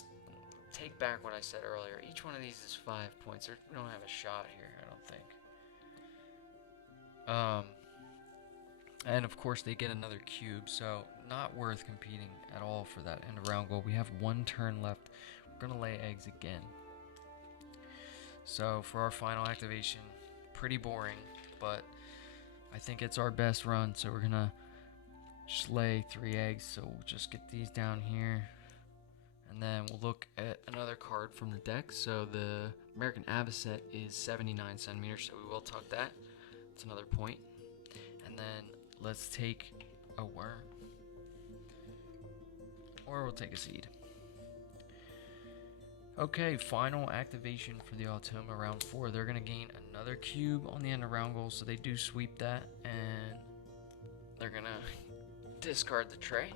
take back what I said earlier. Each one of these is 5 points. We don't have a shot here, I don't think. And of course they get another cube, so not worth competing at all for that end around goal. We have 1 turn left. We're gonna lay eggs again. So for our final activation, pretty boring, but I think it's our best run. So we're gonna just lay 3 eggs. So we'll just get these down here. And then we'll look at another card from the deck. So the American Avocet is 79 centimeters, so we will tuck that. It's another point. And then let's take a worm. Or we'll take a seed. Okay, final activation for the Automa round 4. They're going to gain another cube on the end of round goal, so they do sweep that. And they're going to discard the tray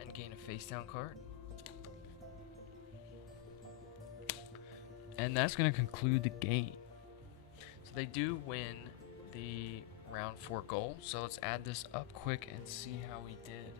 and gain a face down card. And that's going to conclude the game. So they do win the round 4 goal. So let's add this up quick and see how we did.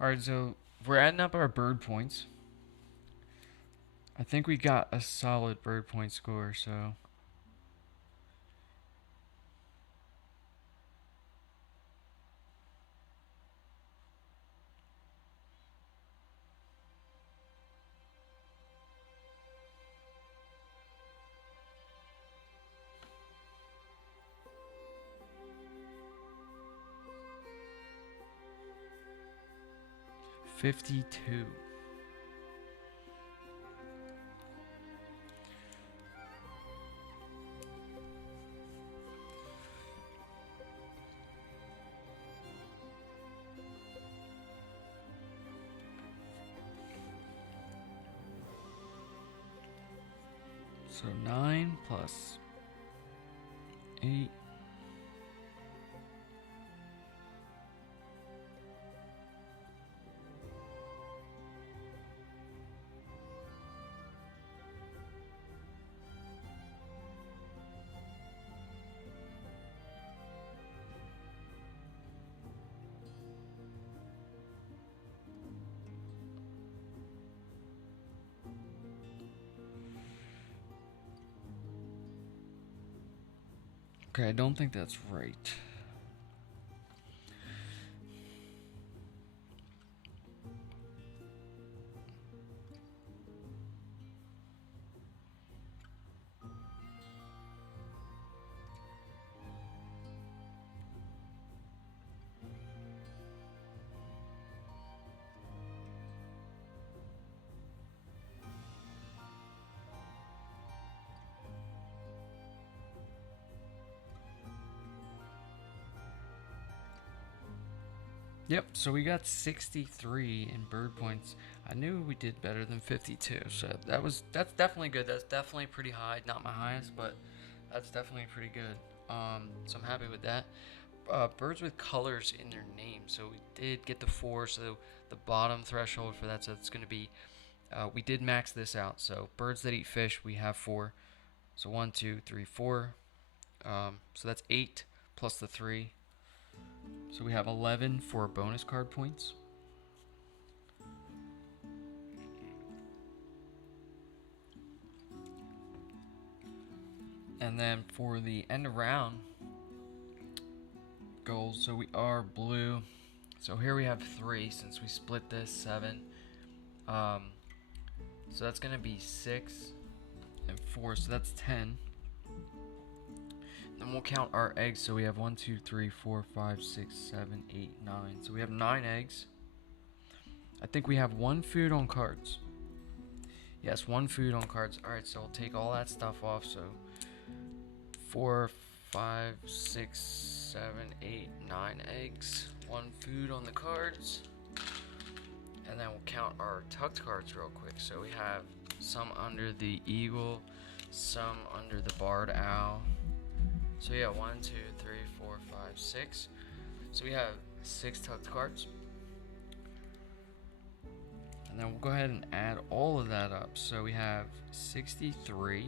Alright, so we're adding up our bird points. I think we got a solid bird point score, so 52. So 9 plus 8. Okay, I don't think that's right. Yep, so we got 63 in bird points. I knew we did better than 52, so that's definitely good. That's definitely pretty high. Not my highest, but that's definitely pretty good. So I'm happy with that. Birds with colors in their name. So we did get the 4, so the bottom threshold for that, so it's going to be, we did max this out. So birds that eat fish, we have 4. So 1, 2, 3, 4. So that's 8 plus the 3. So we have 11 for bonus card points. And then for the end of round goals, so we are blue. So here we have 3 since we split this, 7. So that's going to be 6 and 4, so that's 10. Then we'll count our eggs. So we have 1, 2, 3, 4, 5, 6, 7, 8, 9. So we have 9 eggs. I think we have 1 food on cards. Yes, 1 food on cards. Alright, so we'll take all that stuff off. So 4, 5, 6, 7, 8, 9 eggs. 1 food on the cards. And then we'll count our tucked cards real quick. So we have some under the eagle, some under the barred owl. So yeah, 1, 2, 3, 4, 5, 6. So we have 6 tucked cards. And then we'll go ahead and add all of that up. So we have 63.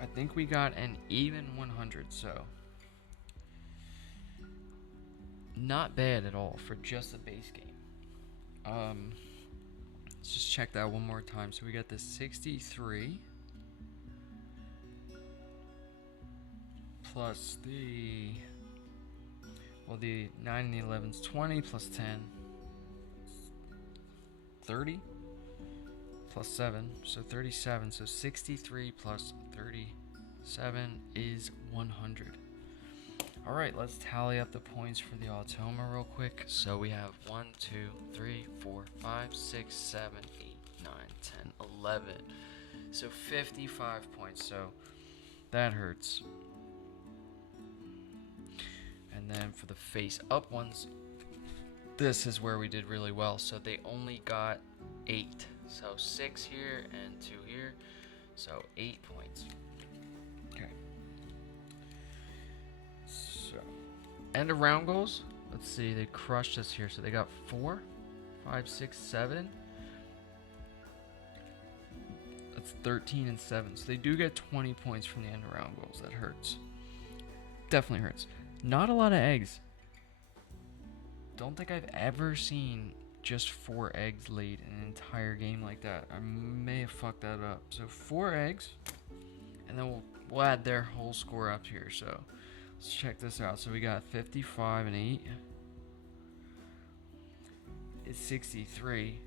I think we got an even 100, so not bad at all for just the base game. Let's just check that one more time. So we got the 63 plus the 9 and the 11's 20 plus 10, 30 plus 7, so 37. So 63 plus 37 is 100. Alright, let's tally up the points for the Automa real quick. So we have 1, 2, 3, 4, 5, 6, 7, 8, 9, 10, 11. So 55 points, so that hurts. And then for the face up ones, this is where we did really well. So they only got 8. So 6 here and 2 here. So 8 points. Okay. So end of round goals. Let's see, they crushed us here. So they got 4, 5, 6, 7. That's 13 and 7. So they do get 20 points from the end of round goals. That hurts. Definitely hurts. Not a lot of eggs. Don't think I've ever seen just 4 eggs laid in an entire game like that. I may have fucked that up. So 4 eggs, and then we'll add their whole score up here. So let's check this out. So we got 55 and 8. It's 63,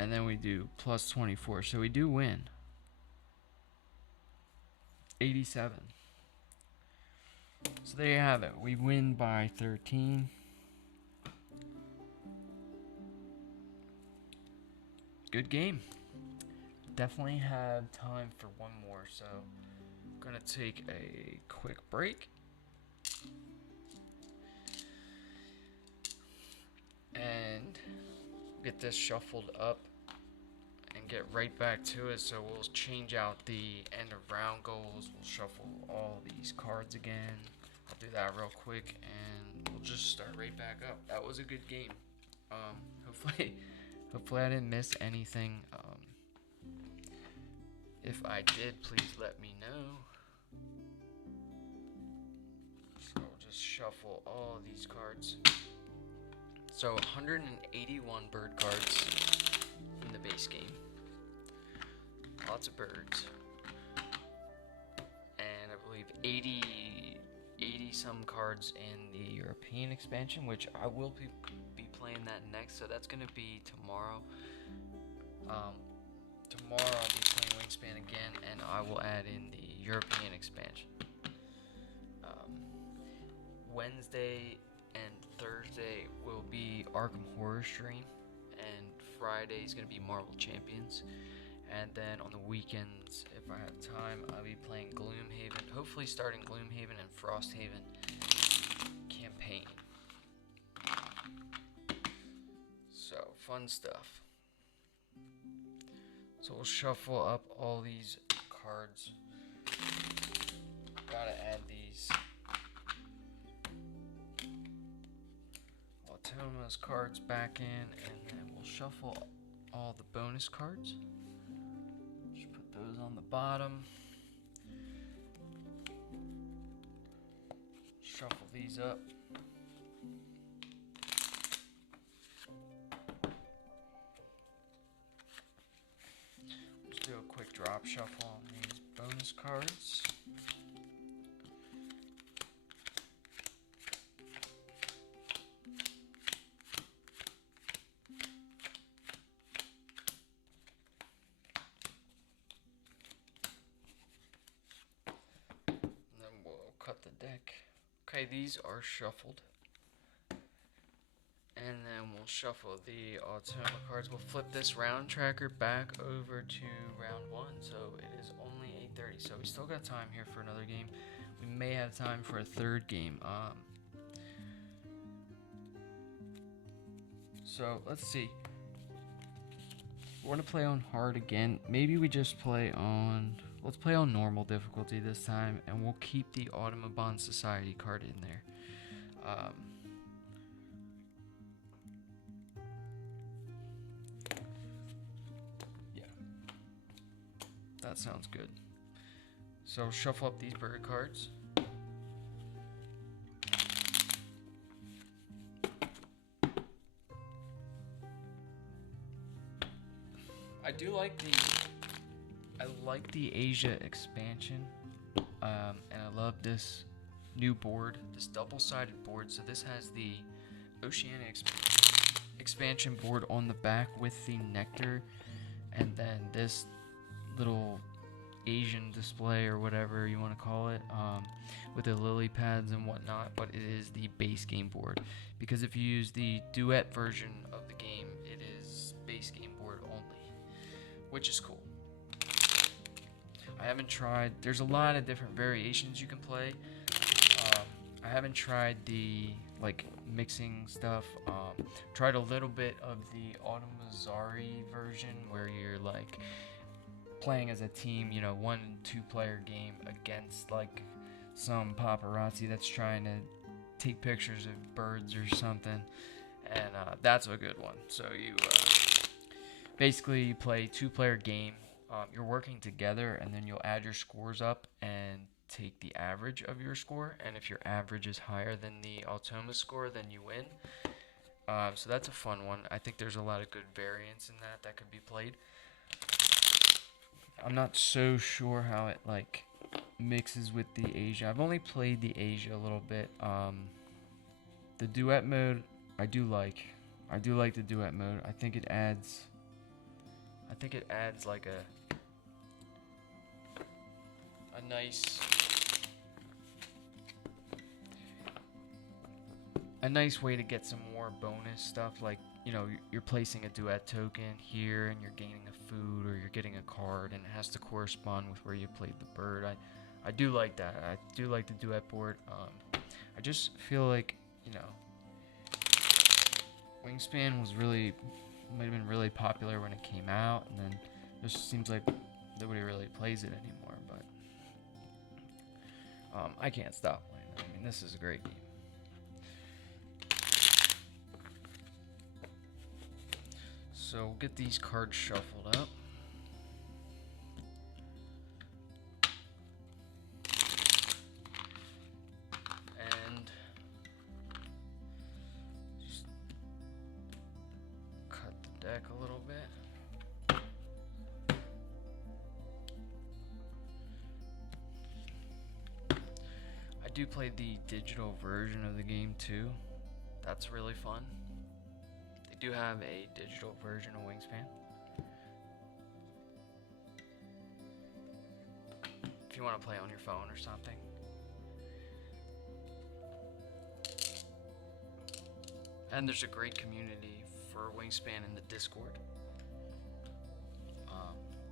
and then we do plus 24. So we do win. 87. So there you have it. We win by 13. Good game. Definitely have time for one more, so I'm gonna take a quick break. And get this shuffled up and get right back to it. So we'll change out the end of round goals. We'll shuffle all these cards again. I'll do that real quick and we'll just start right back up. That was a good game. Hopefully I didn't miss anything. If I did, please let me know. So we'll just shuffle all of these cards. So 181 bird cards in the base game. Lots of birds. And I believe 80 some cards in the European expansion, which I will be playing that next. So that's going to be tomorrow. Tomorrow I'll be playing Wingspan again, and I will add in the European expansion. Wednesday and Thursday will be Arkham Horror Stream, and Friday is going to be Marvel Champions. And then on the weekends, if I have time, I'll be playing Gloomhaven, hopefully starting Gloomhaven and Frosthaven campaign. So, fun stuff. So we'll shuffle up all these cards. Gotta add these Automa's cards back in, and then we'll shuffle all the bonus cards. Just put those on the bottom. Shuffle these up. Just do a quick drop shuffle on these bonus cards. The deck. Okay, these are shuffled. And then we'll shuffle the Automa cards. We'll flip this round tracker back over to round 1. So it is only 8:30. So we still got time here for another game. We may have time for a third game. So let's see. We want to play on hard again. Maybe we just play on... Let's play on normal difficulty this time, and we'll keep the Automa Society card in there. Yeah. That sounds good. So shuffle up these bird cards. I like the Asia expansion, and I love this new board, this double-sided board. So this has the Oceanic expansion board on the back with the nectar, and then this little Asian display or whatever you want to call it, with the lily pads and whatnot. But it is the base game board, because if you use the duet version of the game, it is base game board only, which is cool. I haven't tried, there's a lot of different variations you can play. I haven't tried the mixing stuff. Tried a little bit of the Automa version where you're playing as a team, 1- and 2-player game against some paparazzi that's trying to take pictures of birds or something, and that's a good one. So you basically you play 2-player game. You're working together, and then you'll add your scores up and take the average of your score. And if your average is higher than the Automa score, then you win. So that's a fun one. I think there's a lot of good variants in that could be played. I'm not so sure how it mixes with the Asia. I've only played the Asia a little bit. The duet mode I do like. I do like the duet mode. I think it adds I think it adds like a nice way to get some more bonus stuff, like, you know, you're placing a duet token here and you're gaining a food or you're getting a card and it has to correspond with where you played the bird. I do like that. I do like the duet board. I just feel like, you know, Wingspan might have been really popular when it came out, and then it just seems like nobody really plays it anymore, but I can't stop playing it. I mean, this is a great game. So we'll get these cards shuffled up. And just cut the deck a little bit. I do play the digital version of the game too. That's really fun. They do have a digital version of Wingspan. If you want to play on your phone or something. And there's a great community for Wingspan in the Discord.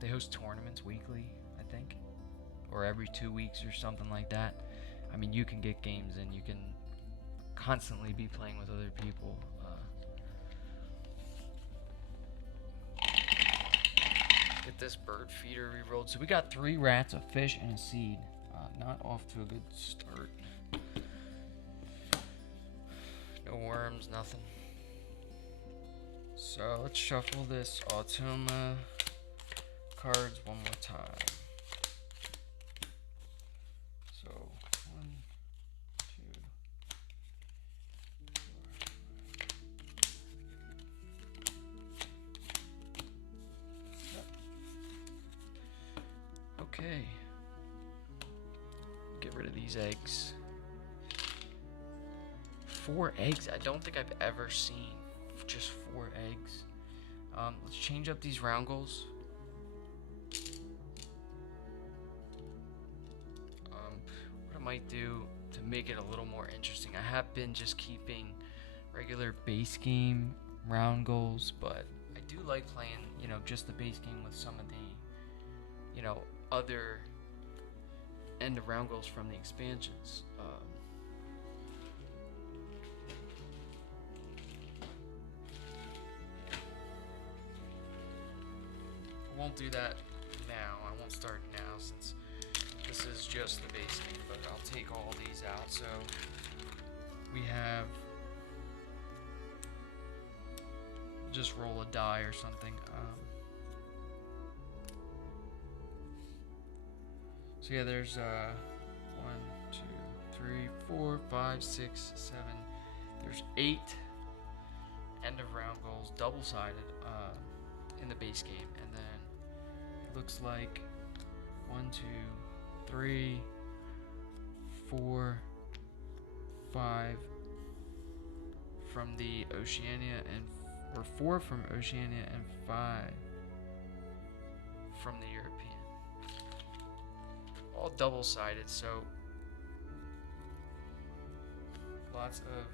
They host tournaments weekly, I think, or every 2 weeks or something like that. I mean, you can get games and you can constantly be playing with other people. Get this bird feeder re-rolled. So we got 3 rats, a fish, and a seed. Not off to a good start. No worms, nothing. So let's shuffle this Automa cards one more time. So 1, 2, 4. Okay. Get rid of these eggs. 4 eggs? I don't think I've ever seen just 4 eggs. Let's change up these round goals. What I might do to make it a little more interesting, I have been just keeping regular base game round goals, but I do like playing, you know, just the base game with some of the, you know, other end of round goals from the expansions. I won't do that now. I won't start now since this is just the base game, but I'll take all these out. So we have, just roll a die or something. So yeah, there's 1, 2, 3, 4, 5, 6, 7. There's 8 end of round goals, double-sided, in the base game, and then it looks like 1, 2, 3, 4, 5 from the Oceania, or 4 from Oceania, and 5 from the European. All double-sided, so lots of,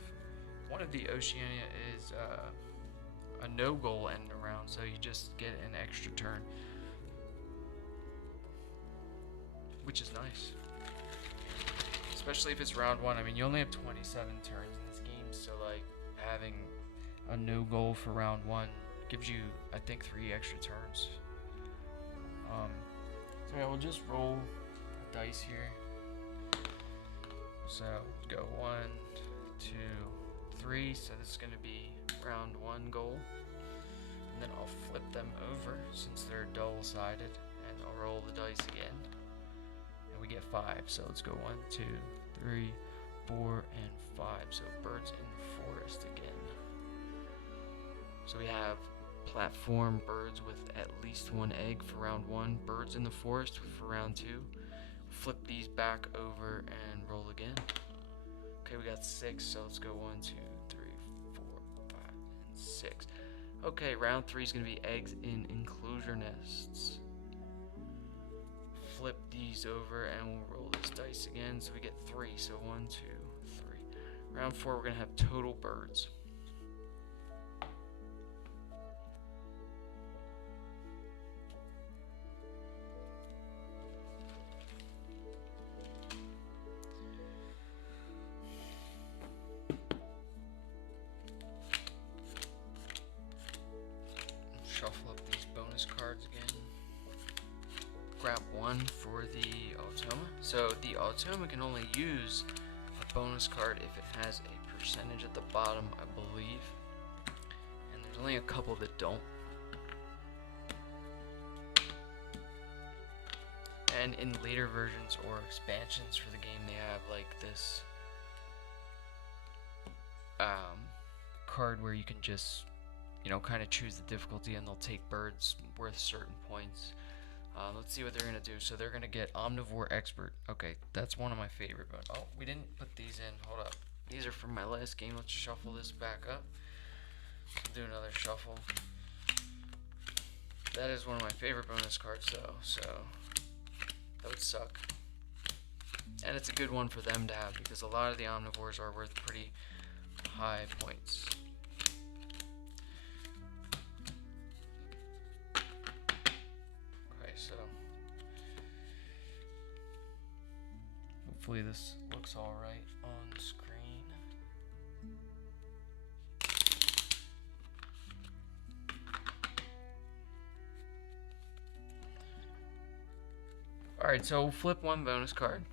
one of the Oceania is a no-goal end around, so you just get an extra turn, which is nice, especially if it's round 1. I mean, you only have 27 turns in this game, so like having a no-goal for round 1 gives you, I think, 3 extra turns. So yeah, we'll just roll dice here. So go 1, 2, 3. So this is going to be round 1 goal, and then I'll flip them over since they're double-sided, and I'll roll the dice again, and we get 5. So let's go 1, 2, 3, 4, and 5. So birds in the forest again. So we have platform birds with at least 1 egg for round 1, birds in the forest for round 2. Flip these back over and roll again. Okay, we got 6, so let's go 1, 2, 3, 4, 5, and 6. Okay, round 3 is going to be eggs in enclosure nests. Flip these over and we'll roll this dice again. So we get 3. So 1, 2, 3. Round 4, we're going to have total birds. Shuffle up these bonus cards again. Grab 1 for the Automa. So the Automa can only use a bonus card if it has a percentage at the bottom, I believe. And there's only a couple that don't. And in later versions or expansions for the game, they have like this card where you can just, you know, kind of choose the difficulty and they'll take birds worth certain points. Let's see what they're going to do. So they're going to get Omnivore Expert. Okay, that's one of my favorite. But oh, we didn't put these in. Hold up. These are from my last game. Let's shuffle this back up. Do another shuffle. That is one of my favorite bonus cards, though. So that would suck. And it's a good one for them to have because a lot of the Omnivores are worth pretty high points. So hopefully this looks alright on screen. Alright, so we'll flip one bonus card.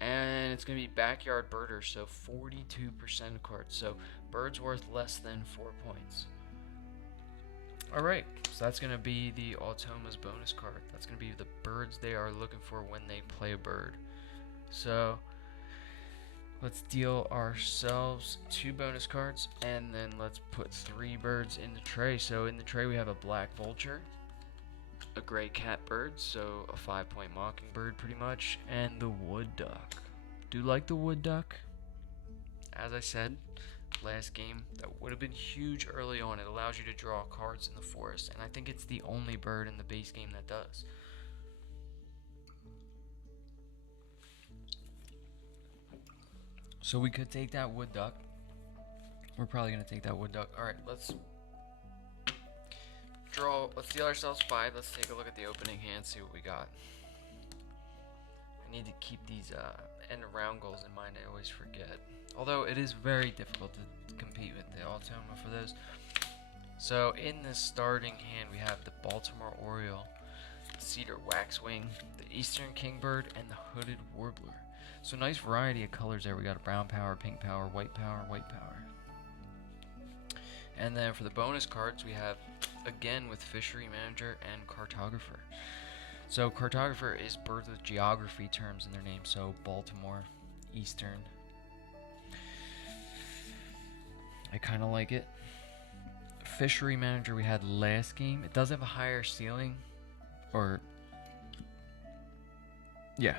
And it's going to be Backyard Birder, so 42% of cards. So birds worth less than 4 points. Alright, so that's going to be the Automa's bonus card. That's going to be the birds they are looking for when they play a bird. So let's deal ourselves 2 bonus cards, and then let's put 3 birds in the tray. So in the tray we have a black vulture, a gray catbird, so a 5-point mockingbird pretty much, and the wood duck. Do you like the wood duck? As I said last game, that would have been huge early on. It allows you to draw cards in the forest, and I think it's the only bird in the base game that does. So we could take that wood duck. We're probably going to take that wood duck. Alright, let's draw. Let's deal ourselves 5. Let's take a look at the opening hand, see what we got. I need to keep these end round goals in mind. I always forget. Although it is very difficult to compete with the Automa for those. So in the starting hand, we have the Baltimore Oriole, the Cedar Waxwing, the Eastern Kingbird, and the Hooded Warbler. So nice variety of colors there. We got a brown power, pink power, white power, white power. And then for the bonus cards, we have, again, with Fishery Manager and Cartographer. So Cartographer is birds with geography terms in their name. So Baltimore, Eastern. I kind of like it. Fishery Manager we had last game. It does have a higher ceiling. Or, yeah.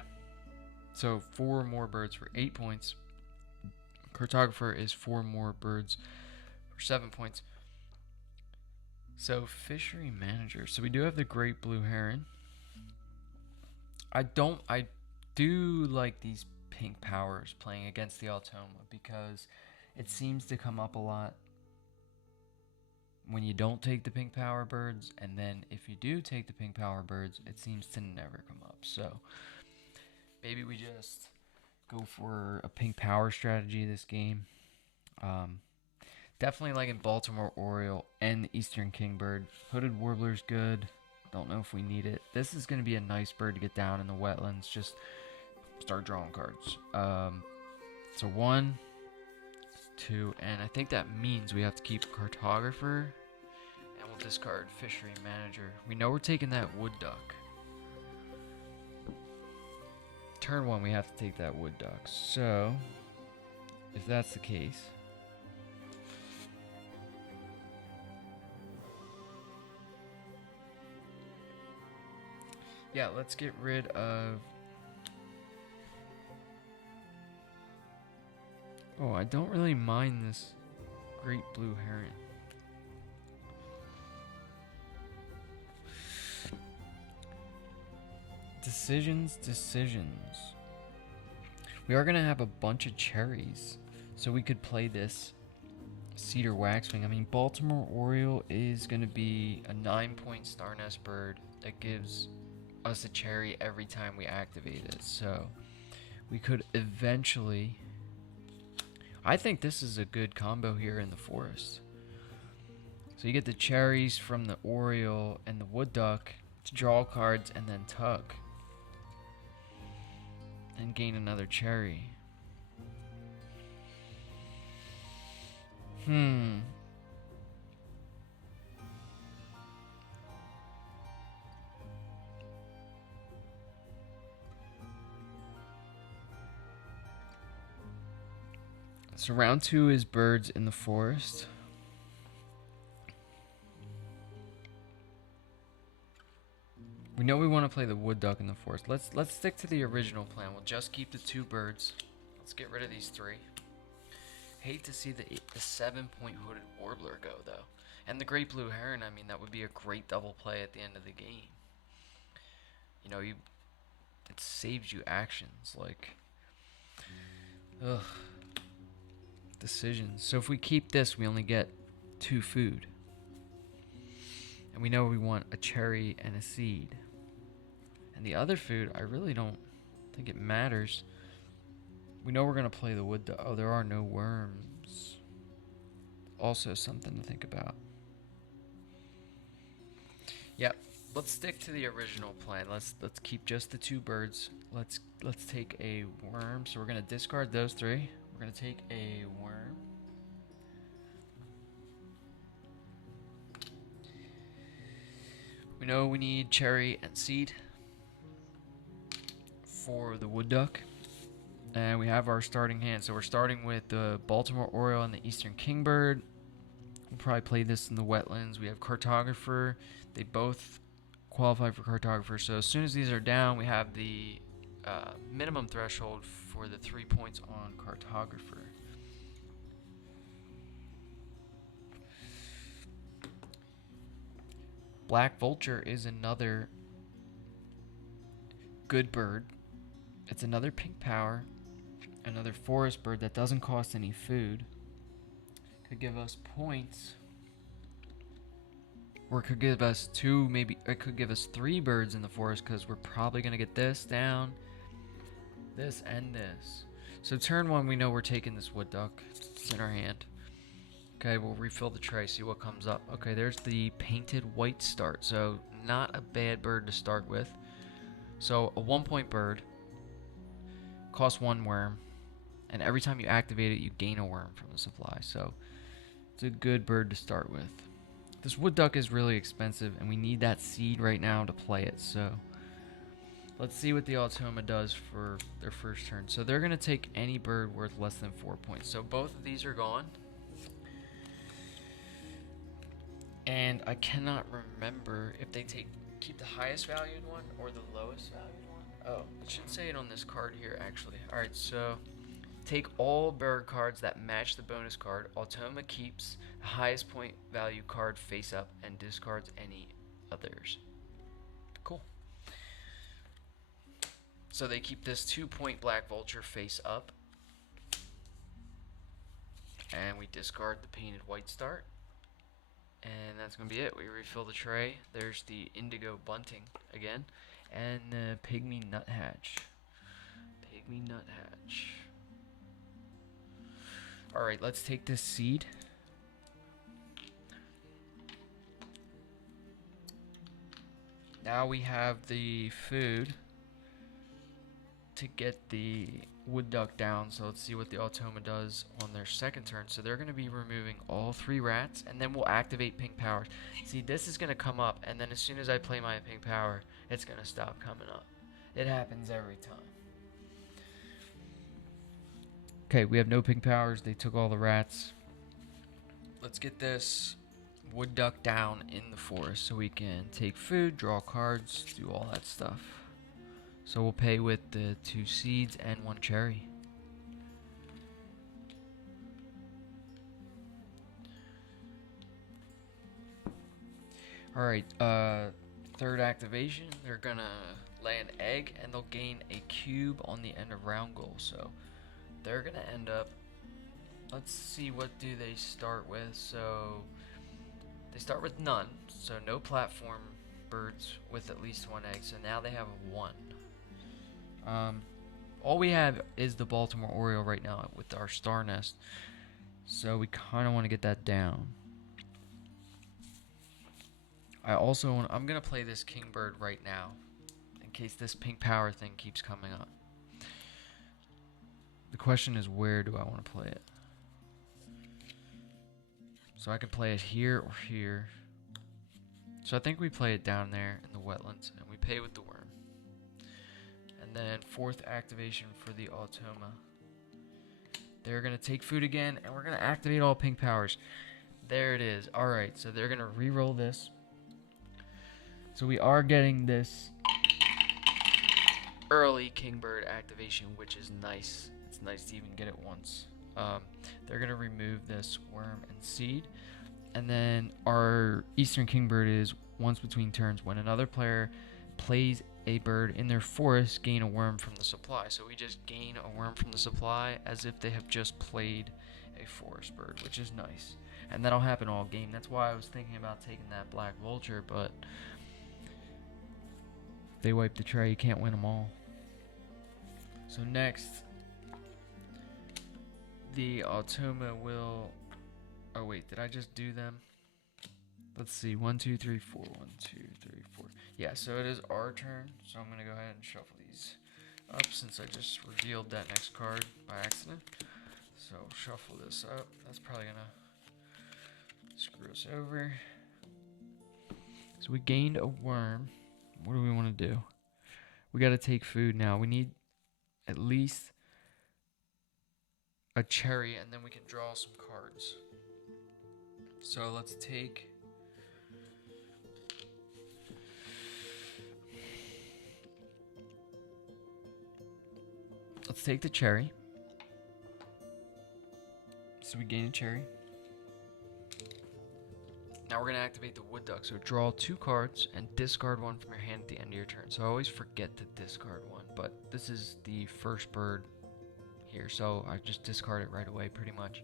So 4 more birds for 8 points. Cartographer is 4 more birds for 7 points. So Fishery Manager. So we do have the Great Blue Heron. I do like these pink powers playing against the Automa because it seems to come up a lot when you don't take the pink power birds, and then if you do take the pink power birds, it seems to never come up. So maybe we just go for a pink power strategy this game. Definitely like in Baltimore Oriole and the Eastern Kingbird. Hooded Warbler's good. Don't know if we need it. This is going to be a nice bird to get down in the wetlands. Just start drawing cards. So 1, 2, and I think that means we have to keep Cartographer, and we'll discard Fishery Manager. We know we're taking that wood duck. Turn 1, we have to take that wood duck. So, if that's the case, yeah, let's get rid of... Oh, I don't really mind this Great Blue Heron. Decisions. We are gonna have a bunch of cherries, so we could play this Cedar Waxwing. I mean, Baltimore Oriole is gonna be a 9-point star nest bird that gives us a cherry every time we activate it. So we could eventually. I think this is a good combo here in the forest. So you get the cherries from the Oriole and the Wood Duck to draw cards and then tuck. And gain another cherry. So round 2 is birds in the forest. We know we want to play the Wood Duck in the forest. Let's stick to the original plan. We'll just keep the 2 birds. Let's get rid of these 3. Hate to see the 7-point hooded warbler go though, and the great blue heron. I mean, that would be a great double play at the end of the game. You know, it saves you actions like, decisions. So if we keep this, we only get 2 food, and we know we want a cherry and a seed. And the other food, I really don't think it matters. We know we're going to play the Wood Duck. Oh, there are no worms. Also something to think about. Yep, let's stick to the original plan. Let's keep just the 2 birds. Let's take a worm. So we're going to discard those 3. We're going to take a worm. We know we need cherry and seed for the Wood Duck. And we have our starting hand. So we're starting with the Baltimore Oriole and the Eastern Kingbird. We'll probably play this in the wetlands. We have Cartographer. They both qualify for Cartographer. So as soon as these are down, we have the minimum threshold for the 3 points on Cartographer. Black Vulture is another good bird. It's another pink power, another forest bird that doesn't cost any food. Could give us points, or it could give us 2, maybe it could give us 3 birds in the forest, because we're probably going to get this down, this, and this. So turn 1, we know we're taking this Wood Duck. It's in our hand. Okay, we'll refill the tray, see what comes up. Okay, there's the painted white start, so not a bad bird to start with. So a 1-point bird, costs 1 worm, and every time you activate it, you gain a worm from the supply. So it's a good bird to start with. This Wood Duck is really expensive, and we need that seed right now to play it. So let's see what the Automa does for their first turn. So they're going to take any bird worth less than 4 points. So both of these are gone. And I cannot remember if they keep the highest valued one or the lowest valued one. Oh, it should say it on this card here, actually. Alright, so take all bird cards that match the bonus card. Automa keeps the highest point value card face up and discards any others. Cool. So they keep this 2-point Black Vulture face up. And we discard the painted white start. And that's going to be it. We refill the tray. There's the indigo bunting again. And the pygmy nuthatch. Pygmy nuthatch. Alright, let's take this seed. Now we have the food to get the Wood Duck down. So let's see what the Automa does on their second turn. So they're going to be removing all 3 rats, and then we'll activate pink powers. See, this is going to come up, and then as soon as I play my pink power, it's going to stop coming up. It happens every time. Okay, we have no pink powers. They took all the rats. Let's get this Wood Duck down in the forest so we can take food, draw cards, do all that stuff. So we'll pay with the 2 seeds and 1 cherry. Alright, Third activation, they're gonna lay an egg and they'll gain a cube on the end of round goal. So they're gonna end up, let's see, what do they start with? So they start with none, so no platform birds with at least one egg. So now they have one. All we have is the Baltimore Oriole right now with our star nest. So we kind of want to get that down. I'm going to play this kingbird right now in case this pink power thing keeps coming up. The question is, where do I want to play it? So I can play it here or here. So I think we play it down there in the wetlands and we pay with the worm. And then fourth activation for the Automa. They're going to take food again and we're going to activate all pink powers. There it is. Alright, so they're going to re-roll this. So we are getting this early kingbird activation, which is nice. It's nice to even get it once. They're going to remove this worm and seed. And then our Eastern Kingbird is once between turns. When another player plays a bird in their forest, gain a worm from the supply. So we just gain a worm from the supply as if they have just played a forest bird, which is nice. And that'll happen all game. That's why I was thinking about taking that black vulture, but if they wipe the tray, you can't win them all. So next, the Automa will... Oh wait, did I just do them? Let's see, 1, 2, 3, 4, 1, 2, 3, 4. Yeah, so it is our turn, so I'm going to go ahead and shuffle these up since I just revealed that next card by accident. So shuffle this up. That's probably going to screw us over. So we gained a worm. What do we want to do? We got to take food now. We need at least a cherry, and then we can draw some cards. So let's take... Let's take the cherry. So we gain a cherry. Now we're going to activate the wood duck. So draw 2 cards and discard 1 from your hand at the end of your turn. So I always forget to discard 1, but this is the first bird here. So I just discard it right away pretty much.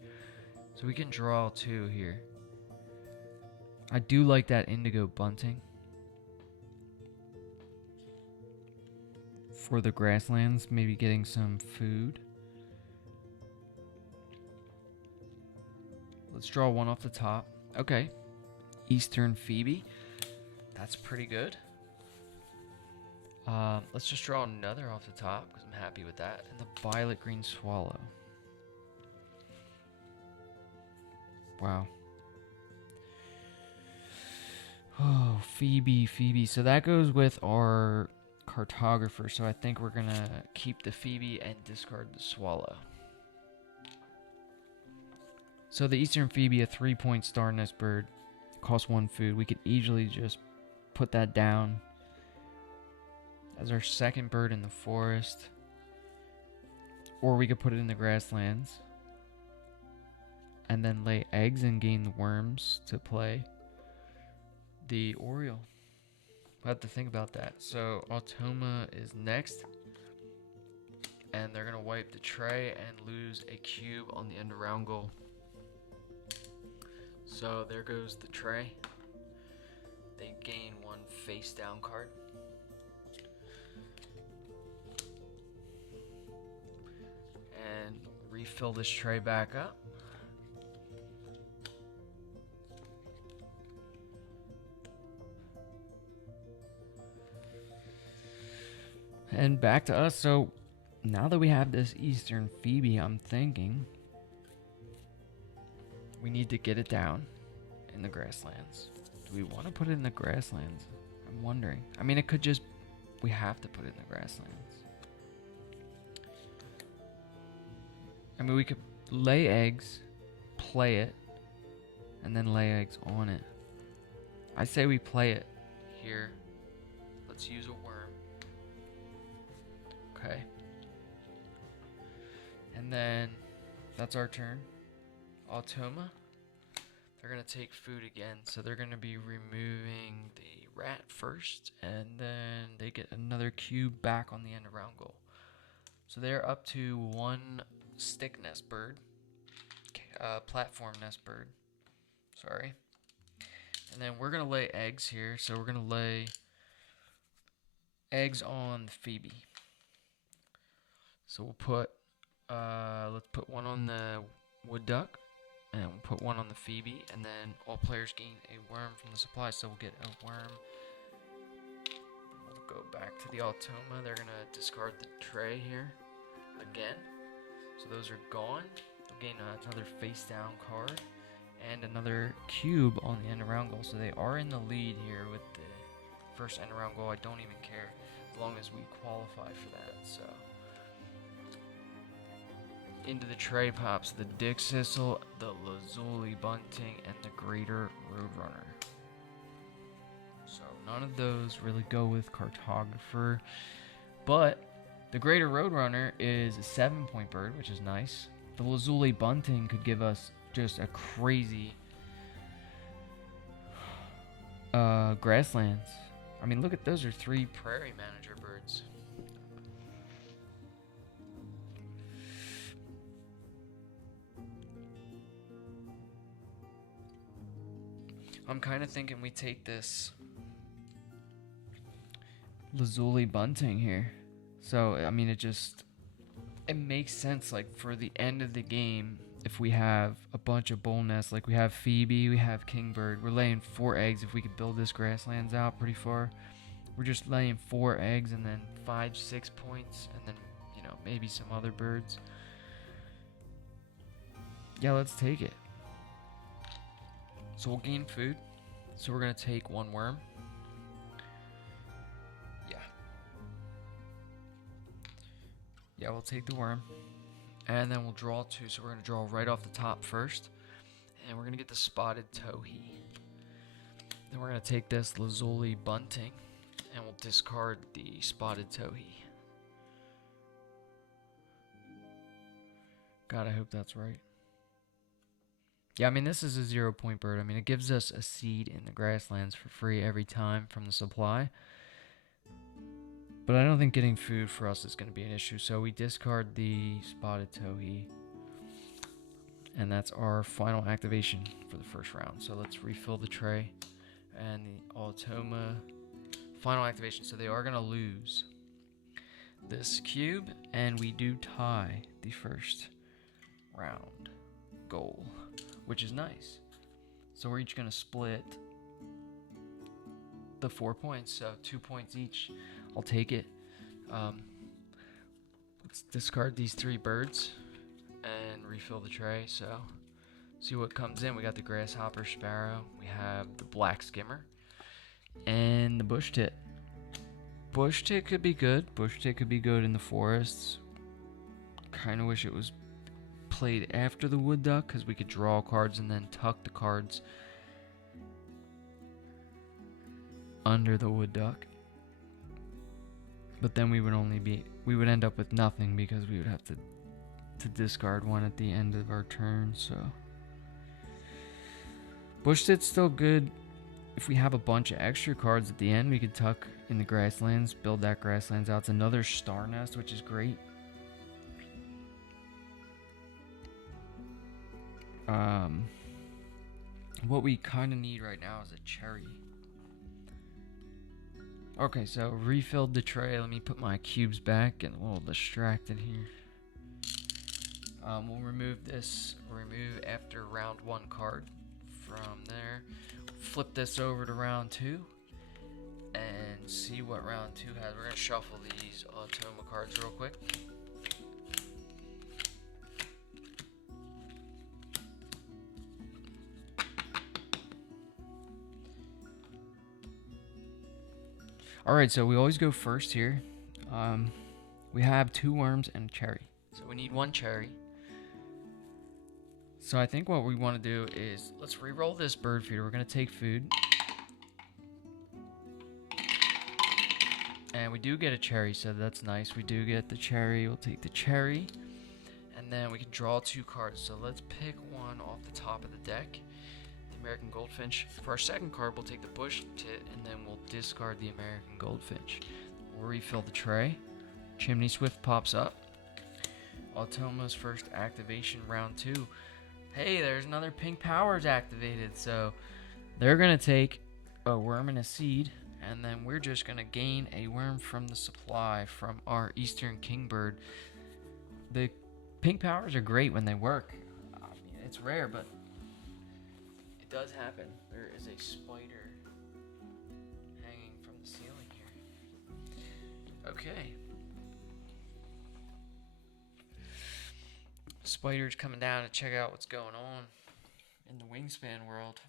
So we can draw 2 here. I do like that indigo bunting for the grasslands, maybe getting some food. Let's draw 1 off the top. Okay. Eastern Phoebe. That's pretty good. Let's just draw another off the top because I'm happy with that. And the violet green swallow. Wow. Oh, Phoebe. So that goes with our cartographer. So I think we're going to keep the Phoebe and discard the swallow. So the Eastern Phoebe, a 3-point star nest bird, costs 1 food. We could easily just put that down as our second bird in the forest. Or we could put it in the grasslands and then lay eggs and gain the worms to play the Oriole. We'll have to think about that. So Automa is next. And they're going to wipe the tray and lose a cube on the end of round goal. So there goes the tray. They gain 1 face down card. And refill this tray back up. And back to us. So now that we have this Eastern Phoebe, I'm thinking we need to get it down in the grasslands. Do we want to put it in the grasslands? I'm wondering. I mean, it could just... We have to put it in the grasslands. I mean, we could lay eggs, play it, and then lay eggs on it. I say we play it here. Let's use a worm. Okay. And then that's our turn. Automa. They're going to take food again. So they're going to be removing the rat first, and then they get another cube back on the end around goal. So they're up to 1 stick nest bird, platform nest bird, sorry. And then we're gonna lay eggs here, so we're gonna lay eggs on the Phoebe. So we'll put, let's put one on the wood duck, and we'll put one on the Phoebe, and then all players gain a worm from the supply, so we'll get a worm. We'll go back to the Automa. They're gonna discard the tray here again. So those are gone. They'll gain another face down card and another cube on the end around goal. So they are in the lead here with the first end around goal. I don't even care as long as we qualify for that. So into the tray pops the Dick Sissel, the Lazuli Bunting, and the Greater Roadrunner. So none of those really go with Cartographer, but the Greater Roadrunner is a 7-point bird, which is nice. The Lazuli Bunting could give us just a crazy grasslands. I mean, look at those are 3 Prairie Manager birds. I'm kind of thinking we take this Lazuli Bunting here. So, I mean, it makes sense, like, for the end of the game, if we have a bunch of bull nests, like we have Phoebe, we have Kingbird, we're laying 4 eggs. If we could build this grasslands out pretty far, we're just laying 4 eggs and then 5-6 points, and then, you know, maybe some other birds. Yeah, let's take it. So we'll gain food. So we're gonna take 1 worm. Yeah, we'll take the worm. And then we'll draw 2. So we're going to draw right off the top first. And we're going to get the spotted towhee. Then we're going to take this Lazuli Bunting. And we'll discard the spotted towhee. God, I hope that's right. Yeah, I mean, this is a 0-point bird. I mean, it gives us a seed in the grasslands for free every time from the supply. But I don't think getting food for us is going to be an issue. So we discard the spotted towhee. And that's our final activation for the first round. So let's refill the tray. And the Automa final activation. So they are going to lose this cube. And we do tie the first round goal, which is nice. So we're each going to split the 4 points. So 2 points each. I'll take it. Let's discard these 3 birds and refill the tray. So, see what comes in. We got the grasshopper sparrow. We have the black skimmer and the bush tit. Bush tit could be good. Bush tit could be good in the forests. Kind of wish it was played after the wood duck because we could draw cards and then tuck the cards under the wood duck. But then we would end up with nothing because we would have to discard one at the end of our turn. So bush tit's still good. If we have a bunch of extra cards at the end, we could tuck in the grasslands, build that grasslands out. It's another star nest, which is great. What we kind of need right now is a cherry. Okay, so refilled the tray. Let me put my cubes back. Getting a little distracted here. We'll remove this. Remove after round 1 card from there. Flip this over to round 2 and see what round 2 has. We're gonna shuffle these Automa cards real quick. Alright, so we always go first here. We have 2 worms and a cherry. So we need 1 cherry. So I think what we want to do is, let's re-roll this bird feeder. We're going to take food. And we do get a cherry, so that's nice. We do get the cherry. We'll take the cherry. And then we can draw 2 cards. So let's pick one off the top of the deck. The American Goldfinch. For our second card, we'll take the bush tit, and then we'll discard the American Goldfinch. We'll refill the tray. Chimney Swift pops up. Automa's first activation, round 2. Hey, there's another pink powers activated, so they're going to take a worm and a seed, and then we're just going to gain a worm from the supply from our Eastern Kingbird. The pink powers are great when they work. I mean, it's rare, but it does happen. There is a spider hanging from the ceiling here. Okay. Spider's coming down to check out what's going on in the Wingspan world.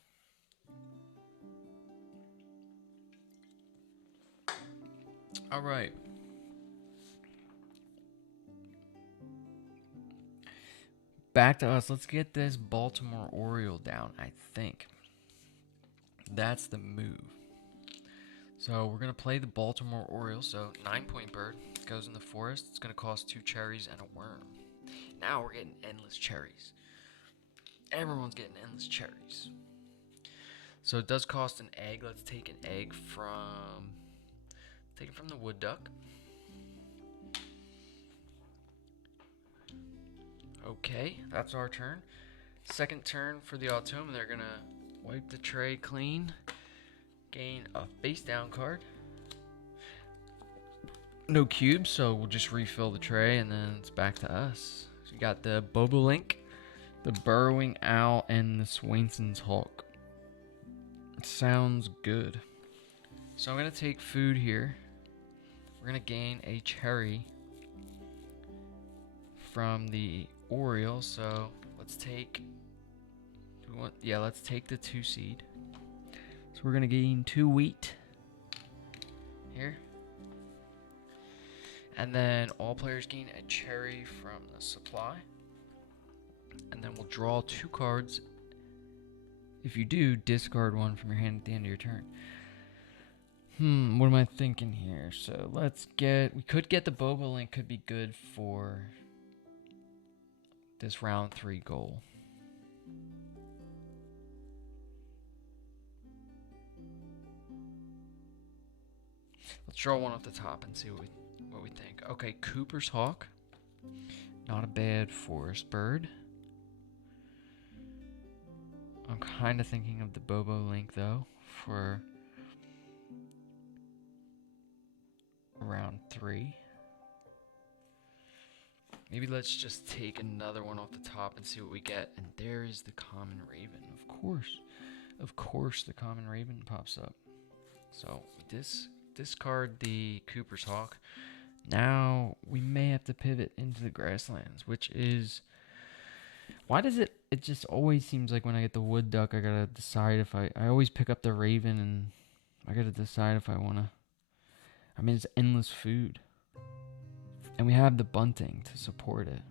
Alright. Back to us. Let's get this Baltimore Oriole down, I think. That's the move. So we're going to play the Baltimore Oriole. So 9-point bird goes in the forest. It's going to cost 2 cherries and a worm. Now we're getting endless cherries. Everyone's getting endless cherries. So it does cost an egg. Let's take an egg from... Take it from the wood duck. Okay, that's our turn. Second turn for the Automa. They're going to wipe the tray clean. Gain a face down card. No cubes, so we'll just refill the tray and then it's back to us. So we got the Bobolink, the Burrowing Owl, and the Swainson's Hawk. It sounds good. So I'm going to take food here. We're going to gain a cherry from the Oriole. So let's take... let's take the 2 seed. So we're going to gain 2 wheat here. And then all players gain a cherry from the supply. And then we'll draw 2 cards. If you do, discard 1 from your hand at the end of your turn. What am I thinking here? So let's get... We could get the Bobolink. Could be good for this round 3 goal. Let's draw 1 off the top and see what we think. Okay, Cooper's Hawk. Not a bad forest bird. I'm kind of thinking of the Bobolink, though, for round 3. Maybe let's just take another 1 off the top and see what we get. And there is the common raven, of course. Of course, the common raven pops up. So, discard the Cooper's Hawk. Now, we may have to pivot into the grasslands, which is... Why does it just always seems like when I get the wood duck, I gotta decide if I always pick up the raven and I gotta decide if I wanna... I mean, it's endless food. And we have the bunting to support it.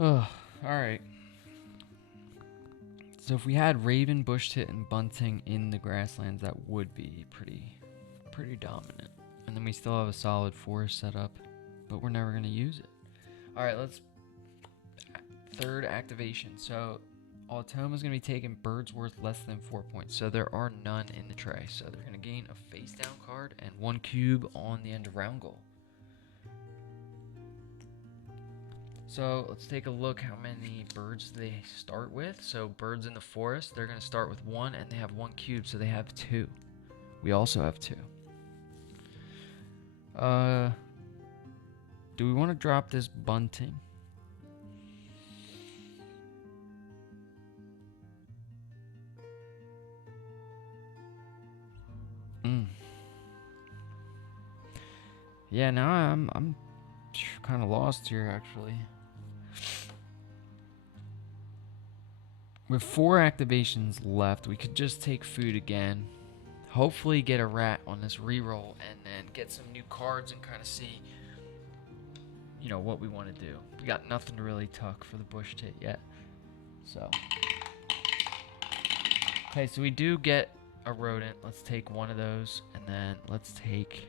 Oh, alright. So if we had raven, bush tit, and bunting in the grasslands, that would be pretty dominant. And then we still have a solid forest set up, but we're never going to use it. Alright, let's... Third activation. So Automa's going to be taking birds worth less than 4 points. So there are none in the tray. So they're going to gain a face down card and 1 cube on the end of round goal. So let's take a look how many birds they start with. So birds in the forest, they're going to start with 1 and they have 1 cube. So they have 2. We also have 2. Do we want to drop this bunting? Yeah, now I'm kind of lost here actually. With 4 activations left, we could just take food again. Hopefully get a rat on this reroll and then get some new cards and kind of see, you know, what we want to do. We got nothing to really tuck for the bush tit yet. So. Okay, so we do get a rodent. Let's take 1 of those and then let's take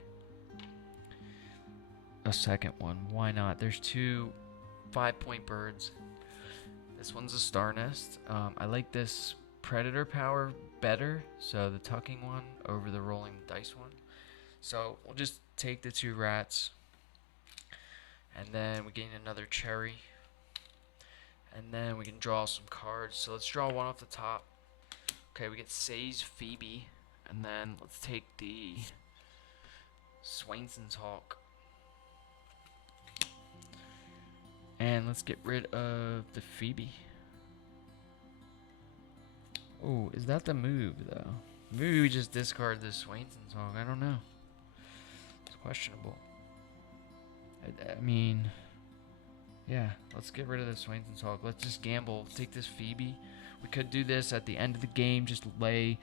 a second one. Why not? There's 2 5-point birds. This one's a star nest. I like this predator power better, so the tucking one over the rolling dice one. So we'll just take the 2 rats, and then we gain another cherry, and then we can draw some cards. So let's draw one off the top. Okay, we get Say's Phoebe, and then let's take the Swainson's Hawk. And let's get rid of the Phoebe. Oh, is that the move, though? Maybe we just discard the Swainson's Hawk. I don't know. It's questionable. I mean, yeah, let's get rid of the Swainson's Hawk. Let's just gamble. Take this Phoebe. We could do this at the end of the game. Just lay.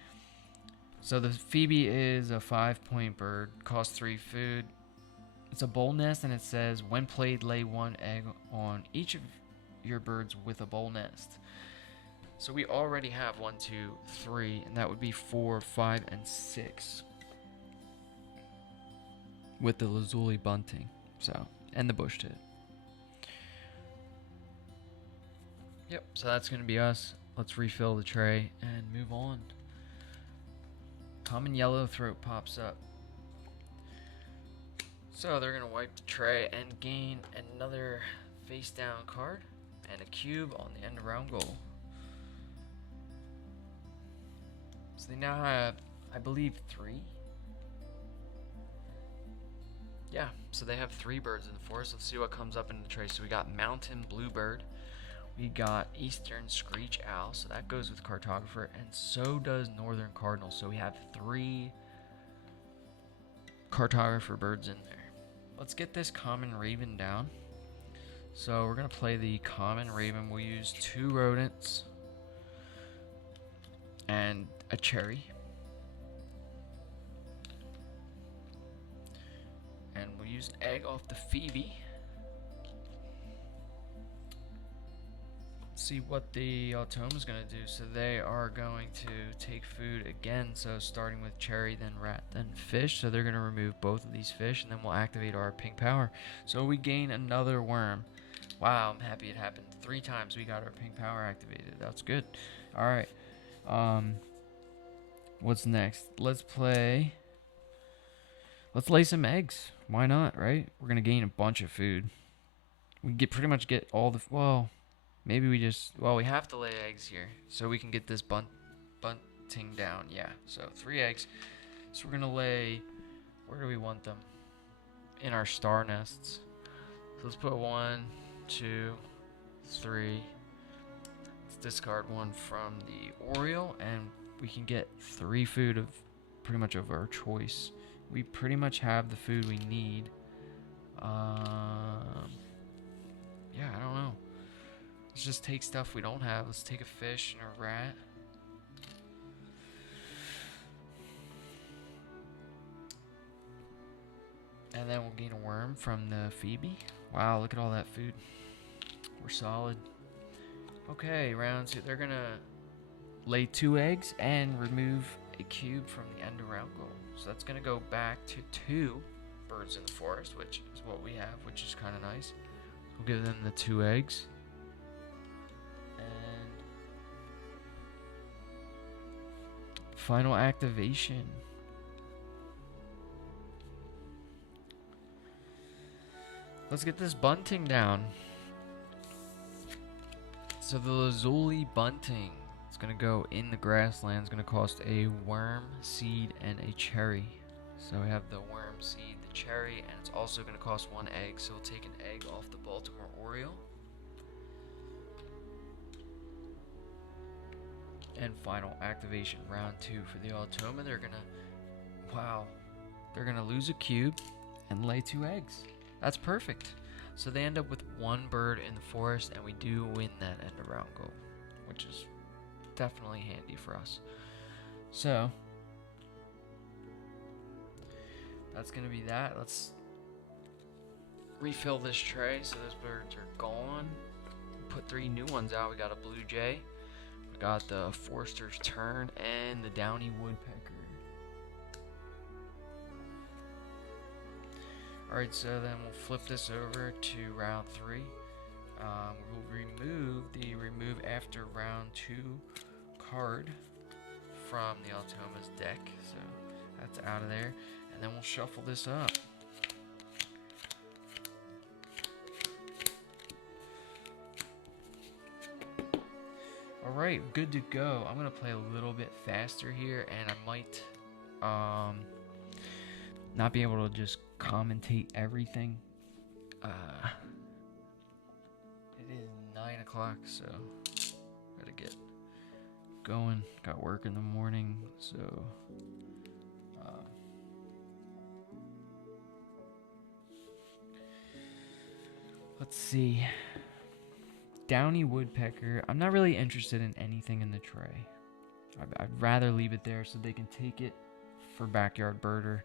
So the Phoebe is a 5-point bird. Costs 3 food. It's a bowl nest, and it says, when played, lay 1 egg on each of your birds with a bowl nest. So we already have 1, 2, 3, and that would be 4, 5, and 6 with the lazuli bunting. So, and the bush tit. Yep, so that's going to be us. Let's refill the tray and move on. Common yellow throat pops up. So they're going to wipe the tray and gain another face down card and a cube on the end around goal. So they now have, I believe, 3. Yeah, so they have 3 birds in the forest. Let's see what comes up in the tray. So we got mountain bluebird. We got eastern screech owl. So that goes with cartographer. And so does northern cardinal. So we have 3 cartographer birds in there. Let's get this common raven down. So we're going to play the common raven. We'll use 2 rodents and a cherry. And we'll use an egg off the Phoebe. See what the Automa is going to do. So they are going to take food again. So starting with cherry, then rat, then fish. So they're going to remove both of these fish, and then we'll activate our pink power. So we gain another worm. Wow, I'm happy it happened. 3 times we got our pink power activated. That's good. All right. What's next? Let's lay some eggs. Why not, right? We're going to gain a bunch of food. We pretty much get all the, well, maybe we have to lay eggs here so we can get this bunting down. Yeah, so 3 eggs. So we're going to lay, where do we want them? In our star nests. So let's put 1, 2, 3. Let's discard 1 from the Oriole, and we can get 3 food of pretty much of our choice. We pretty much have the food we need. Yeah, I don't know. Let's just take stuff we don't have. Let's take a fish and a rat. And then we'll gain a worm from the Phoebe. Wow, look at all that food. We're solid. Okay, round 2. They're going to lay 2 eggs and remove a cube from the end around goal. So that's going to go back to 2 birds in the forest, which is what we have, which is kind of nice. We'll give them the 2 eggs. And final activation. Let's get this bunting down. So the lazuli bunting, it's going to go in the grassland. It's going to cost a worm, seed, and a cherry. So we have the worm, seed, the cherry, and it's also going to cost 1 egg. So we'll take an egg off the Baltimore Oriole. And final activation, round 2 for the Automa. They're going to lose a cube and lay 2 eggs. That's perfect. So they end up with 1 bird in the forest, and we do win that end around goal, which is definitely handy for us. So that's going to be that. Let's refill this tray. So those birds are gone. Put 3 new ones out. We got a blue jay. We got the Forster's tern and the downy woodpecker. Alright, so then we'll flip this over to round 3. We'll remove the remove after round 2 card from the Automa's deck. So that's out of there. And then we'll shuffle this up. Alright, good to go. I'm going to play a little bit faster here, and I might not be able to just commentate everything. It is 9 o'clock, so gotta get going. Got work in the morning, so let's see. Downy woodpecker. I'm not really interested in anything in the tray. I'd rather leave it there so they can take it for backyard birder.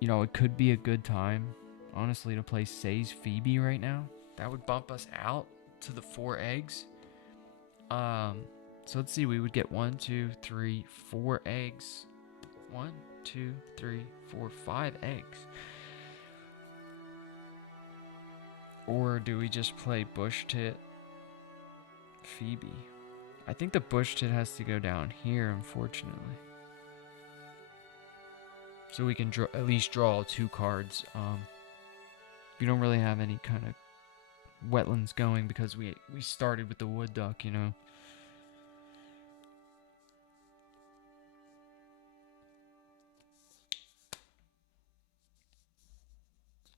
You know, it could be a good time, honestly, to play Say's Phoebe right now. That would bump us out to the 4 eggs. So let's see, we would get 1, 2, 3, 4 eggs. 1, 2, 3, 4, 5 eggs. Or do we just play bush tit Phoebe? I think the bush tit has to go down here, unfortunately. So we can at least draw 2 cards. We don't really have any kind of wetlands going because we started with the wood duck, you know.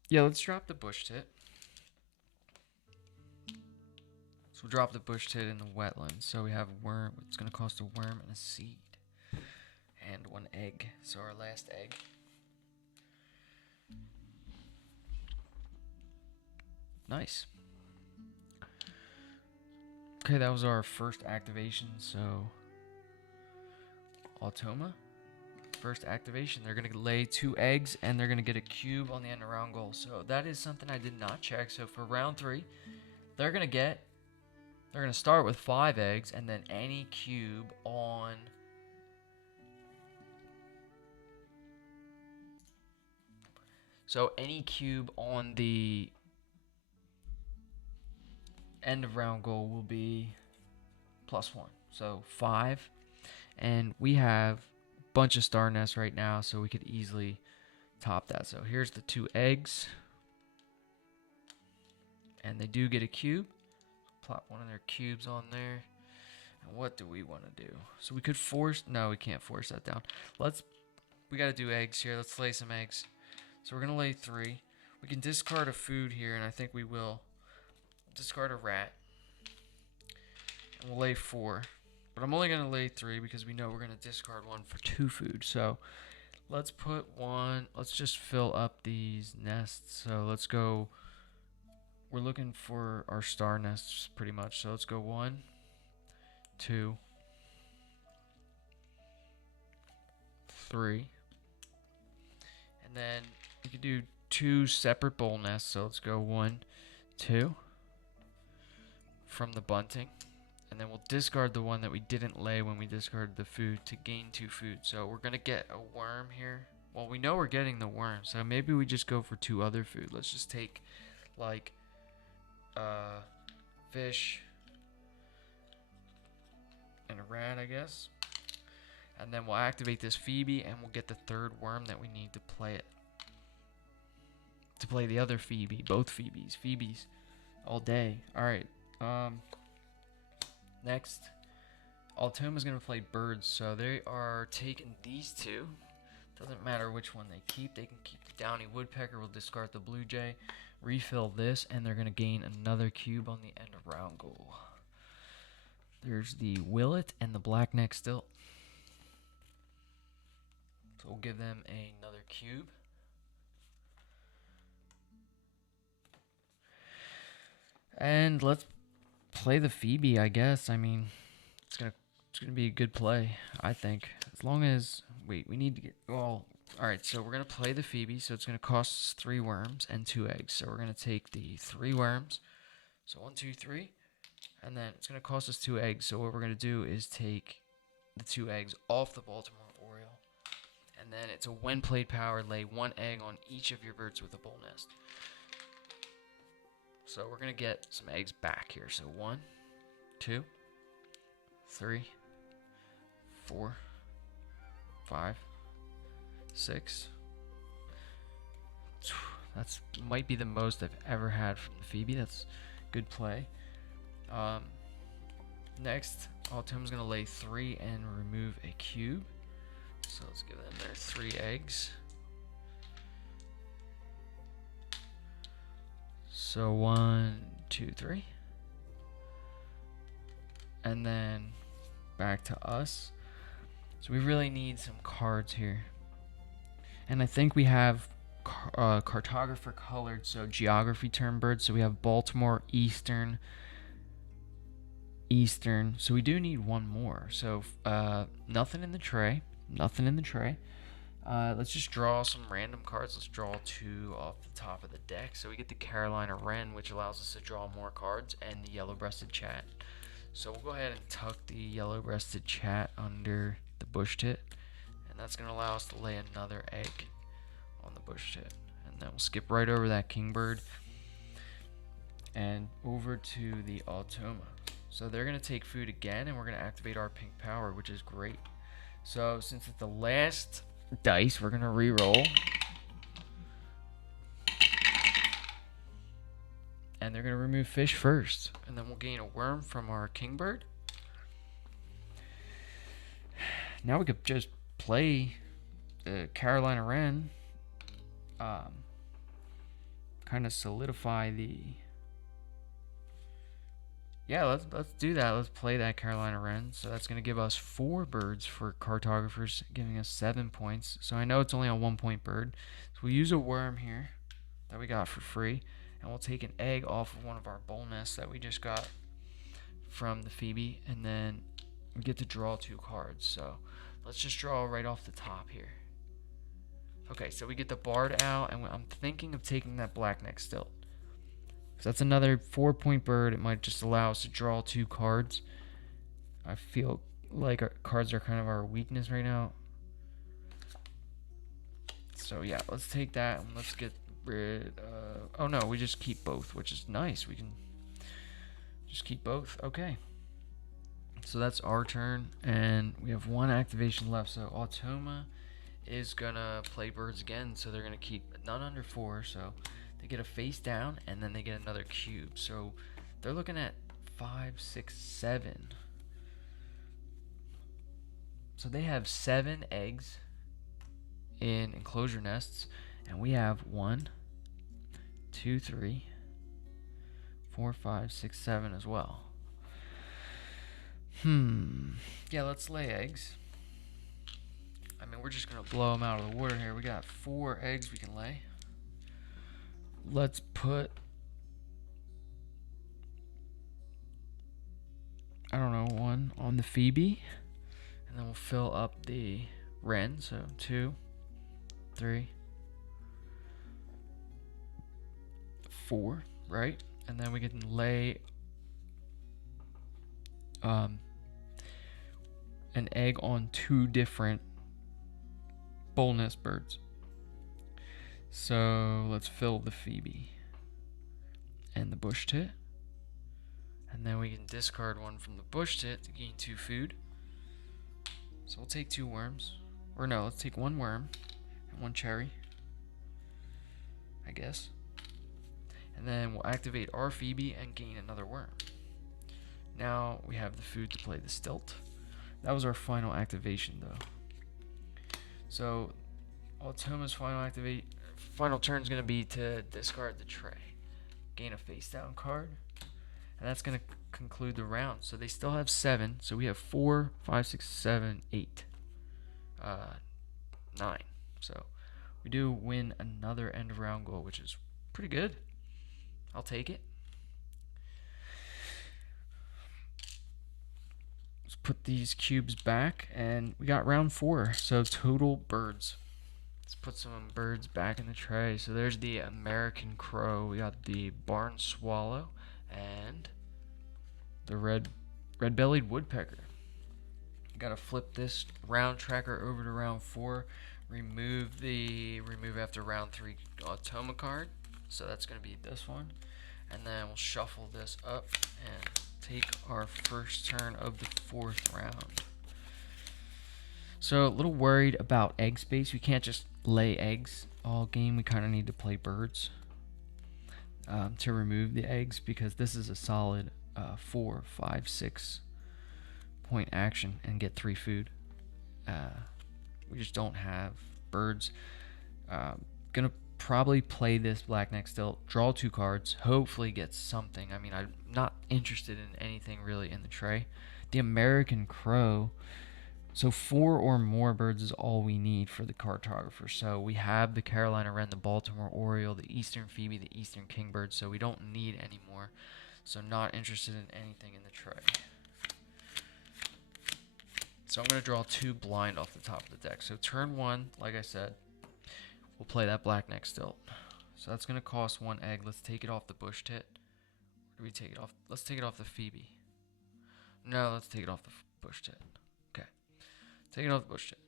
Yeah, let's drop the bush tit. So we'll drop the bush tit in the wetlands. So we have a worm. It's going to cost a worm and a seed. And 1 egg. So our last egg. Nice. Okay, that was our first activation. So Automa. First activation. They're going to lay 2 eggs and they're going to get a cube on the end of round goal. So that is something I did not check. So for round 3, they're going to start with 5 eggs and then any cube on any cube on the end of round goal will be +1. So 5. And we have a bunch of star nests right now, so we could easily top that. So here's the 2 eggs. And they do get a cube. Plop one of their cubes on there. And what do we want to do? So we could force... No, we can't force that down. We got to do eggs here. Let's lay some eggs. So we're going to lay 3. We can discard a food here, and I think we will. Discard a rat. And we'll lay 4. But I'm only going to lay 3 because we know we're going to discard 1 for 2 food. So let's put 1. Let's just fill up these nests. So let's go... We're looking for our star nests pretty much. So let's go 1, 2, 3. And then we could do 2 separate bowl nests. So let's go 1, 2 from the bunting. And then we'll discard the one that we didn't lay when we discarded the food to gain 2 food. So we're going to get a worm here. Well, we know we're getting the worm. So maybe we just go for 2 other food. Let's just take like fish and a rat, I guess. And then we'll activate this Phoebe and we'll get the 3rd worm that we need to play it. To play the other Phoebe. Both Phoebes. Phoebes. All day. Alright. Next. Automa's going to play birds. So they are taking these 2. Doesn't matter which one they keep. They can keep the downy woodpecker. We'll discard the blue jay. Refill this. And they're going to gain another cube on the end of round goal. There's the willet and the blackneck stilt. So we'll give them another cube. And let's play the Phoebe, I guess. I mean, it's gonna be a good play, I think. As long as we need to get all right. So we're gonna play the Phoebe. So it's gonna cost us 3 worms and 2 eggs. So we're gonna take the 3 worms. So 1, 2, 3, and then it's gonna cost us 2 eggs. So what we're gonna do is take the 2 eggs off the Baltimore Oriole, And then it's a when played power, lay 1 egg on each of your birds with a bowl nest. So we're going to get some eggs back here. So 1, 2, 3, 4, 5, 6. That's might be the most I've ever had from the Phoebe. That's good play. Next, Automa's going to lay 3 and remove a cube. So let's give them their 3 eggs. So 1, 2, 3. And then back to us. So we really need some cards here. And I think we have cartographer colored, so geography term birds. So we have Baltimore, Eastern. So we do need one more. So nothing in the tray. Let's just draw some random cards. Let's draw 2 off the top of the deck. So we get the Carolina Wren, which allows us to draw more cards, and the yellow-breasted chat. So we'll go ahead and tuck the yellow-breasted chat under the bush tit, and that's going to allow us to lay another egg on the bush tit. And then we'll skip right over that kingbird and over to the Automa. So they're going to take food again, and we're going to activate our pink power, which is great. So since it's the last dice, we're going to re-roll. And they're going to remove fish first. And then we'll gain a worm from our kingbird. Now we could just play the Carolina Wren. Kind of solidify the... Yeah, let's do that. Let's play that Carolina Wren. So that's going to give us 4 birds for cartographers, giving us 7 points. So I know it's only a 1-point bird. So we'll use a worm here that we got for free. And we'll take an egg off of one of our bowl nests that we just got from the Phoebe. And then we get to draw 2 cards. So let's just draw right off the top here. Okay, so we get the Bard out. And I'm thinking of taking that black-necked stilt. So that's another 4-point bird. It might just allow us to draw 2 cards. I feel like our cards are kind of our weakness right now. So yeah, let's take that and let's get rid of... Oh no, we just keep both, which is nice. We can just keep both. Okay. So that's our turn, and we have 1 activation left. So Automa is gonna play birds again, so they're gonna keep none under 4, so they get a face down, and then they get another cube. So they're looking at 5, 6, 7. So they have 7 eggs in enclosure nests, and we have 1, 2, 3, 4, 5, 6, 7 as well. Yeah, let's lay eggs. I mean, we're just gonna blow them out of the water here. We got 4 eggs we can lay. Let's put, I don't know, 1 on the Phoebe, and then we'll fill up the Wren. So 2, 3, 4, right? And then we can lay an egg on 2 different bowl nest birds. So let's fill the Phoebe and the bush tit, and then we can discard 1 from the bush tit to gain 2 food. So we'll take 2 worms, or no, let's take 1 worm and 1 cherry, I guess. And then we'll activate our Phoebe and gain another worm. Now we have the food to play the stilt. That was our final activation, though. So Automa's final turn is going to be to discard the tray, gain a face down card, and that's going to conclude the round. So they still have 7. So we have 4, 5, 6, 7, 8, 9. So we do win another end of round goal, which is pretty good. I'll take it. Let's put these cubes back, and we got round 4. So total birds. Let's put some birds back in the tray. So there's the American crow. We got the barn swallow and the red-bellied woodpecker. Got to flip this round tracker over to round 4. remove after round 3 Automa card. So that's going to be this one. And then we'll shuffle this up and take our first turn of the 4th round. So a little worried about egg space. We can't just lay eggs all game. We kind of need to play birds to remove the eggs, because this is a solid 4, 5, 6 point action and get 3 food. We just don't have birds. Gonna probably play this blackneck still, draw 2 cards, hopefully get something. I mean, I'm not interested in anything really in the tray. The American Crow, so 4 or more birds is all we need for the cartographer. So we have the Carolina Wren, the Baltimore Oriole, the Eastern Phoebe, the Eastern Kingbird, so we don't need any more. So not interested in anything in the tray. So I'm going to draw 2 blind off the top of the deck. So turn 1, like I said, we'll play that blackneck stilt. So that's going to cost 1 egg. Let's take it off the bush tit. Or do we take it off? Let's take it off the Phoebe. No, let's take it off the bush tit. Okay. Take it off the bush tit.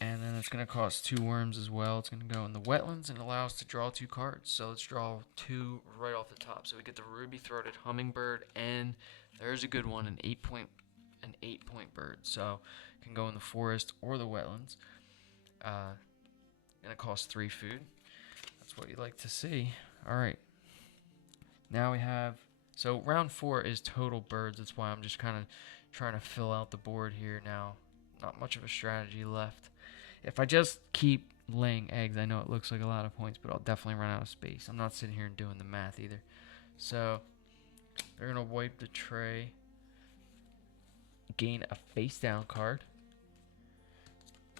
And then it's going to cost 2 worms as well. It's going to go in the wetlands and allow us to draw 2 cards. So let's draw 2 right off the top. So we get the ruby-throated hummingbird, and there's a good one, an 8-point bird. So it can go in the forest or the wetlands. Gonna cost 3 food. That's what you like to see. Alright. Now we have, so round 4 is total birds. That's why I'm just kind of trying to fill out the board here now. Not much of a strategy left. If I just keep laying eggs, I know it looks like a lot of points, but I'll definitely run out of space. I'm not sitting here and doing the math either. So they're gonna wipe the tray, gain a face down card,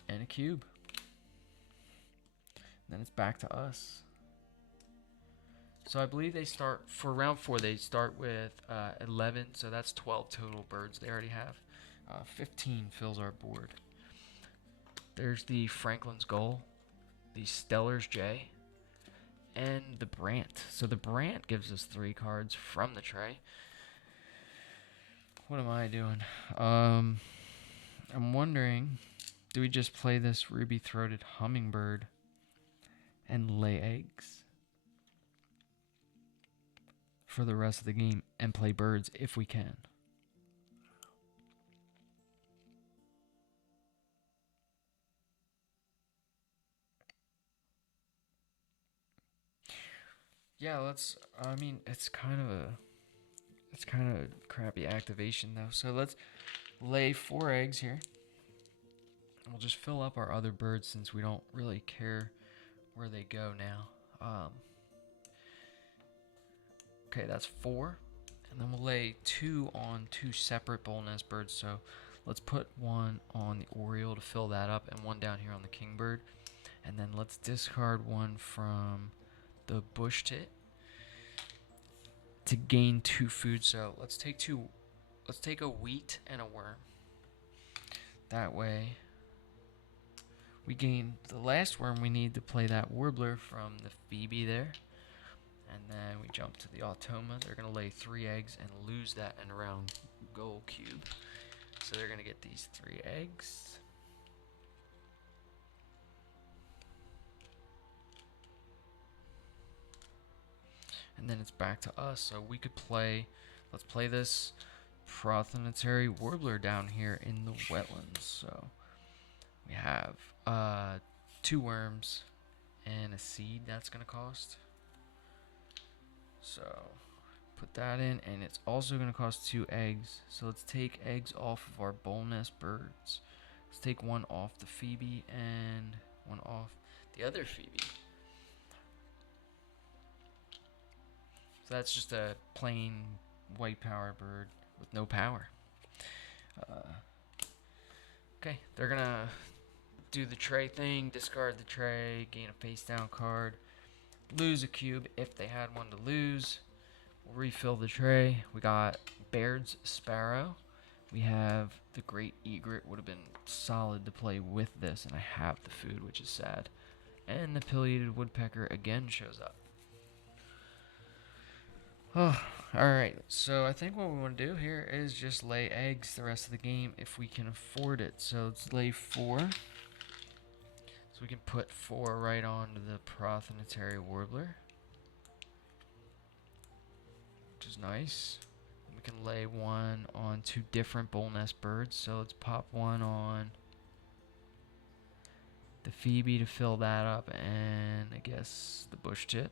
and a cube. Then it's back to us. So I believe they start, for round 4, they start with 11, so that's 12 total birds they already have. 15 fills our board. There's the Franklin's Gull, the Stellar's Jay, and the Brant. So the Brant gives us 3 cards from the tray. What am I doing? I'm wondering, do we just play this ruby-throated hummingbird and lay eggs for the rest of the game and play birds if we can? Yeah, let's, I mean, it's kind of a crappy activation though. So let's lay 4 eggs here. We'll just fill up our other birds since we don't really care where they go now. Okay, that's 4. And then we'll lay 2 on 2 separate bull nest birds. So let's put 1 on the Oriole to fill that up, and 1 down here on the Kingbird. And then let's discard 1 from the bush tit to gain 2 food. So let's take a wheat and a worm. That way we gain the last worm we need to play that warbler from the Phoebe there. And then we jump to the Automa. They're going to lay 3 eggs and lose that in a round gold cube. So they're going to get these 3 eggs. And then it's back to us. So we could play, let's play this Prothonotory Warbler down here in the wetlands. So we have 2 worms and a seed that's going to cost. So put that in, and it's also going to cost 2 eggs. So let's take eggs off of our bull nest birds. Let's take 1 off the Phoebe and 1 off the other Phoebe. So that's just a plain white power bird with no power. Okay, they're going to do the tray thing, discard the tray, gain a face down card, lose a cube if they had one to lose. We'll refill the tray. We got Baird's Sparrow. We have the Great Egret, would have been solid to play with this, and I have the food, which is sad. And the Pileated Woodpecker again shows up. Oh, Alright, so I think what we want to do here is just lay eggs the rest of the game if we can afford it. So let's lay 4. So we can put 4 right onto the Prothinotary Warbler, which is nice. We can lay 1 on 2 different bull nest birds. So let's pop 1 on the Phoebe to fill that up, and I guess the bush tit.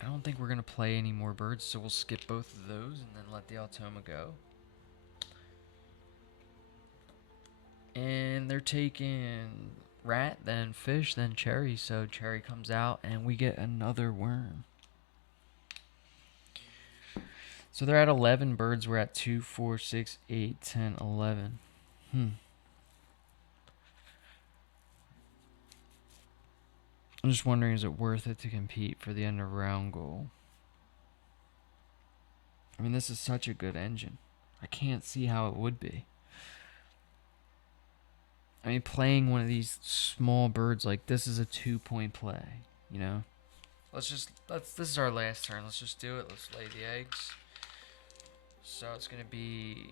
I don't think we're going to play any more birds, so we'll skip both of those and then let the Automa go. And they're taking rat, then fish, then cherry. So cherry comes out and we get another worm. So they're at 11 birds. We're at 2, 4, 6, 8, 10, 11. I'm just wondering, is it worth it to compete for the end of round goal? I mean, this is such a good engine. I can't see how it would be. I mean, playing one of these small birds like this is a 2-point play, you know? This is our last turn. Let's just do it. Let's lay the eggs. So it's going to be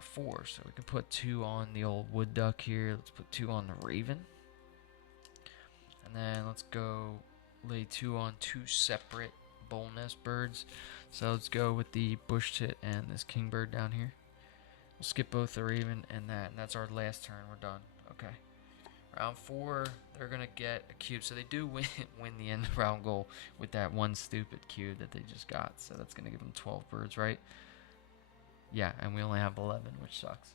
4. So we can put 2 on the old wood duck here. Let's put 2 on the raven. And then let's go lay 2 on 2 separate bull nest birds. So let's go with the bush tit and this kingbird down here. We'll skip both the raven and that, and that's our last turn. We're done. Okay. Round 4, they're going to get a cube. So they do win the end of round goal with that one stupid cube that they just got. So that's going to give them 12 birds, right? Yeah, and we only have 11, which sucks.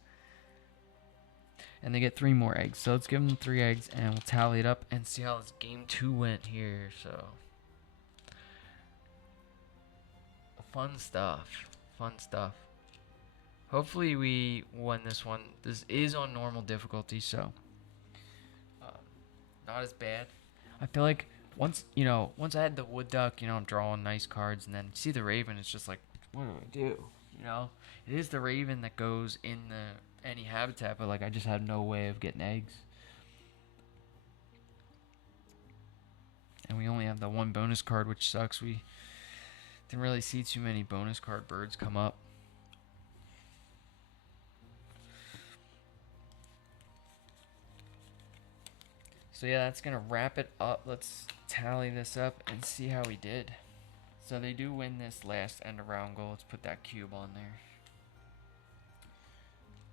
And they get 3 more eggs. So let's give them 3 eggs, and we'll tally it up and see how this game 2 went here. So, fun stuff. Fun stuff. Hopefully we won this one. This is on normal difficulty, so not as bad. I feel like once I had the wood duck, I'm drawing nice cards, and then see the raven, it's just like, what do I do? It is the raven that goes in any habitat, but like I just have no way of getting eggs. And we only have the 1 bonus card, which sucks. We didn't really see too many bonus card birds come up. So yeah, that's going to wrap it up. Let's tally this up and see how we did. So they do win this last end of round goal. Let's put that cube on there.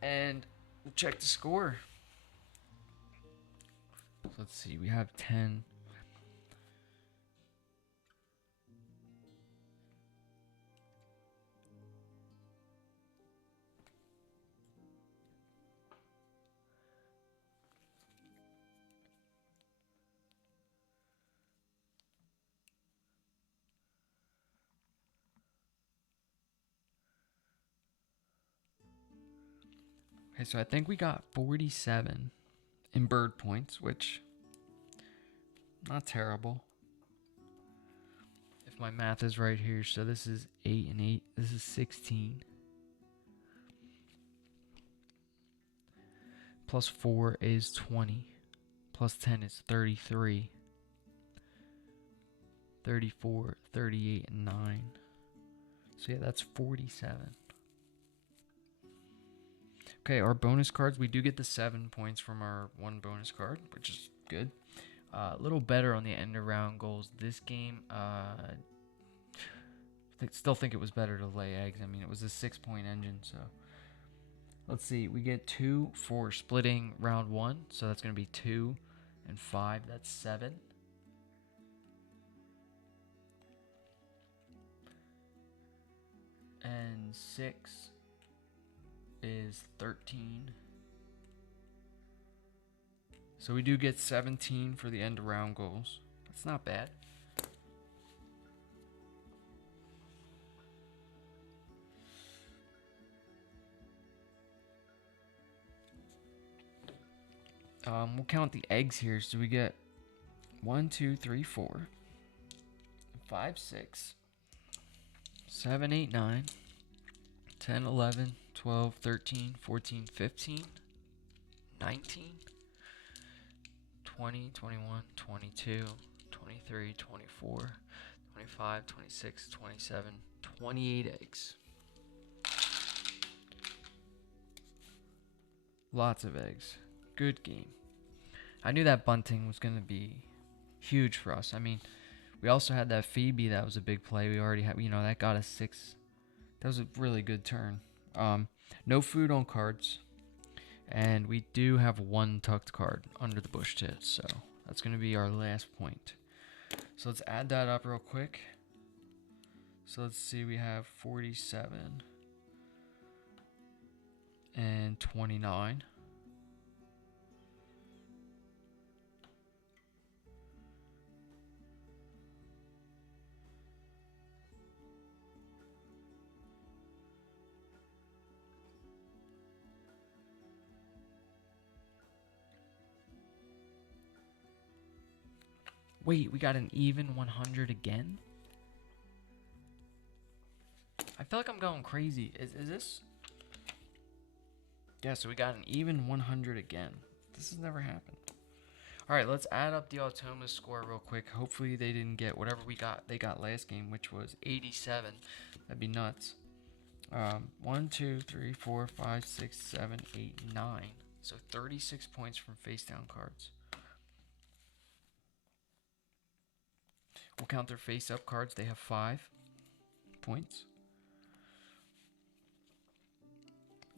And we'll check the score. So let's see, we have 10. Okay, so I think we got 47 in bird points, which not terrible. If my math is right here, so this is 8 and 8. This is 16. Plus 4 is 20. Plus 10 is 33. 34, 38, and 9. So yeah, that's 47. Okay, our bonus cards, we do get the 7 points from our 1 bonus card, which is good. A little better on the end of round goals. This game, I still think it was better to lay eggs. I mean, it was a 6-point engine, so. Let's see, we get 2 for splitting round 1, so that's going to be 2 and 5, that's 7. And 6 is 13. So we do get 17 for the end of round goals. That's not bad. We'll count the eggs here. So we get 1, 2, 3, 4, 5, 6, 7, 8, 9, 10, 11, 12, 13, 14, 15, 19, 20, 21, 22, 23, 24, 25, 26, 27, 28 eggs. Lots of eggs. Good game. I knew that bunting was going to be huge for us. I mean, we also had that Phoebe that was a big play. We already had, that got us 6. That was a really good turn. No food on cards. And we do have 1 tucked card under the bush tit. So that's going to be our last point. So let's add that up real quick. So let's see, we have 47 and 29. Wait, we got an even 100 again? I feel like I'm going crazy. Is this? Yeah, so we got an even 100 again. This has never happened. All right, let's add up the Automa score real quick. Hopefully they didn't get whatever they got last game, which was 87. That'd be nuts. 1, 2, 3, 4, 5, 6, 7, 8, 9. So 36 points from face down cards. We'll count their face up cards. They have 5 points.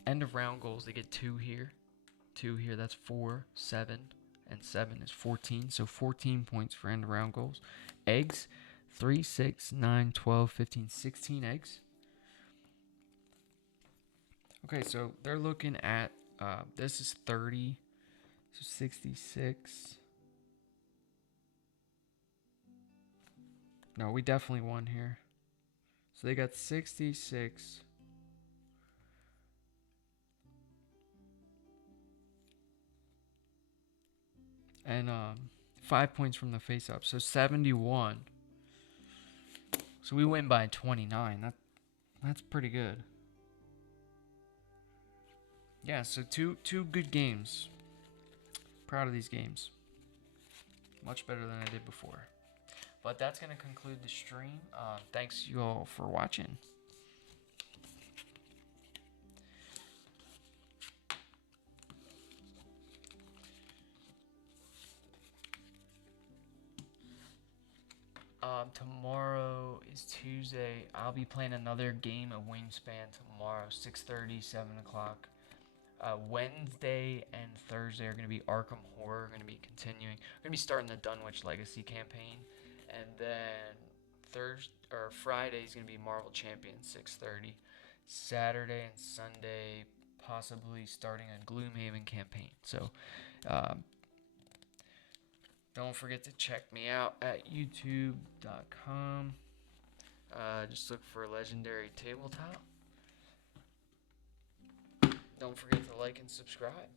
End of round goals, they get 2 here. 2 here, that's 4, 7, and 7 is 14. So 14 points for end of round goals. Eggs, 3, 6, 9, 12, 15, 16 eggs. Okay, so they're looking at, this is 30, so 66. No, we definitely won here. So they got 66. And 5 points from the face up. So 71. So we win by 29. That's pretty good. Yeah, so two good games. Proud of these games. Much better than I did before. But that's going to conclude the stream. Thanks you all for watching. Tomorrow is Tuesday. I'll be playing another game of Wingspan tomorrow, 6:30, 7 o'clock. Wednesday and Thursday are going to be Arkham Horror. We're going to be continuing. We're going to be starting the Dunwich Legacy campaign. And then Friday is going to be Marvel Champions, 6:30. Saturday and Sunday, possibly starting a Gloomhaven campaign. So, don't forget to check me out at youtube.com. Just look for Legendary Tabletop. Don't forget to like and subscribe.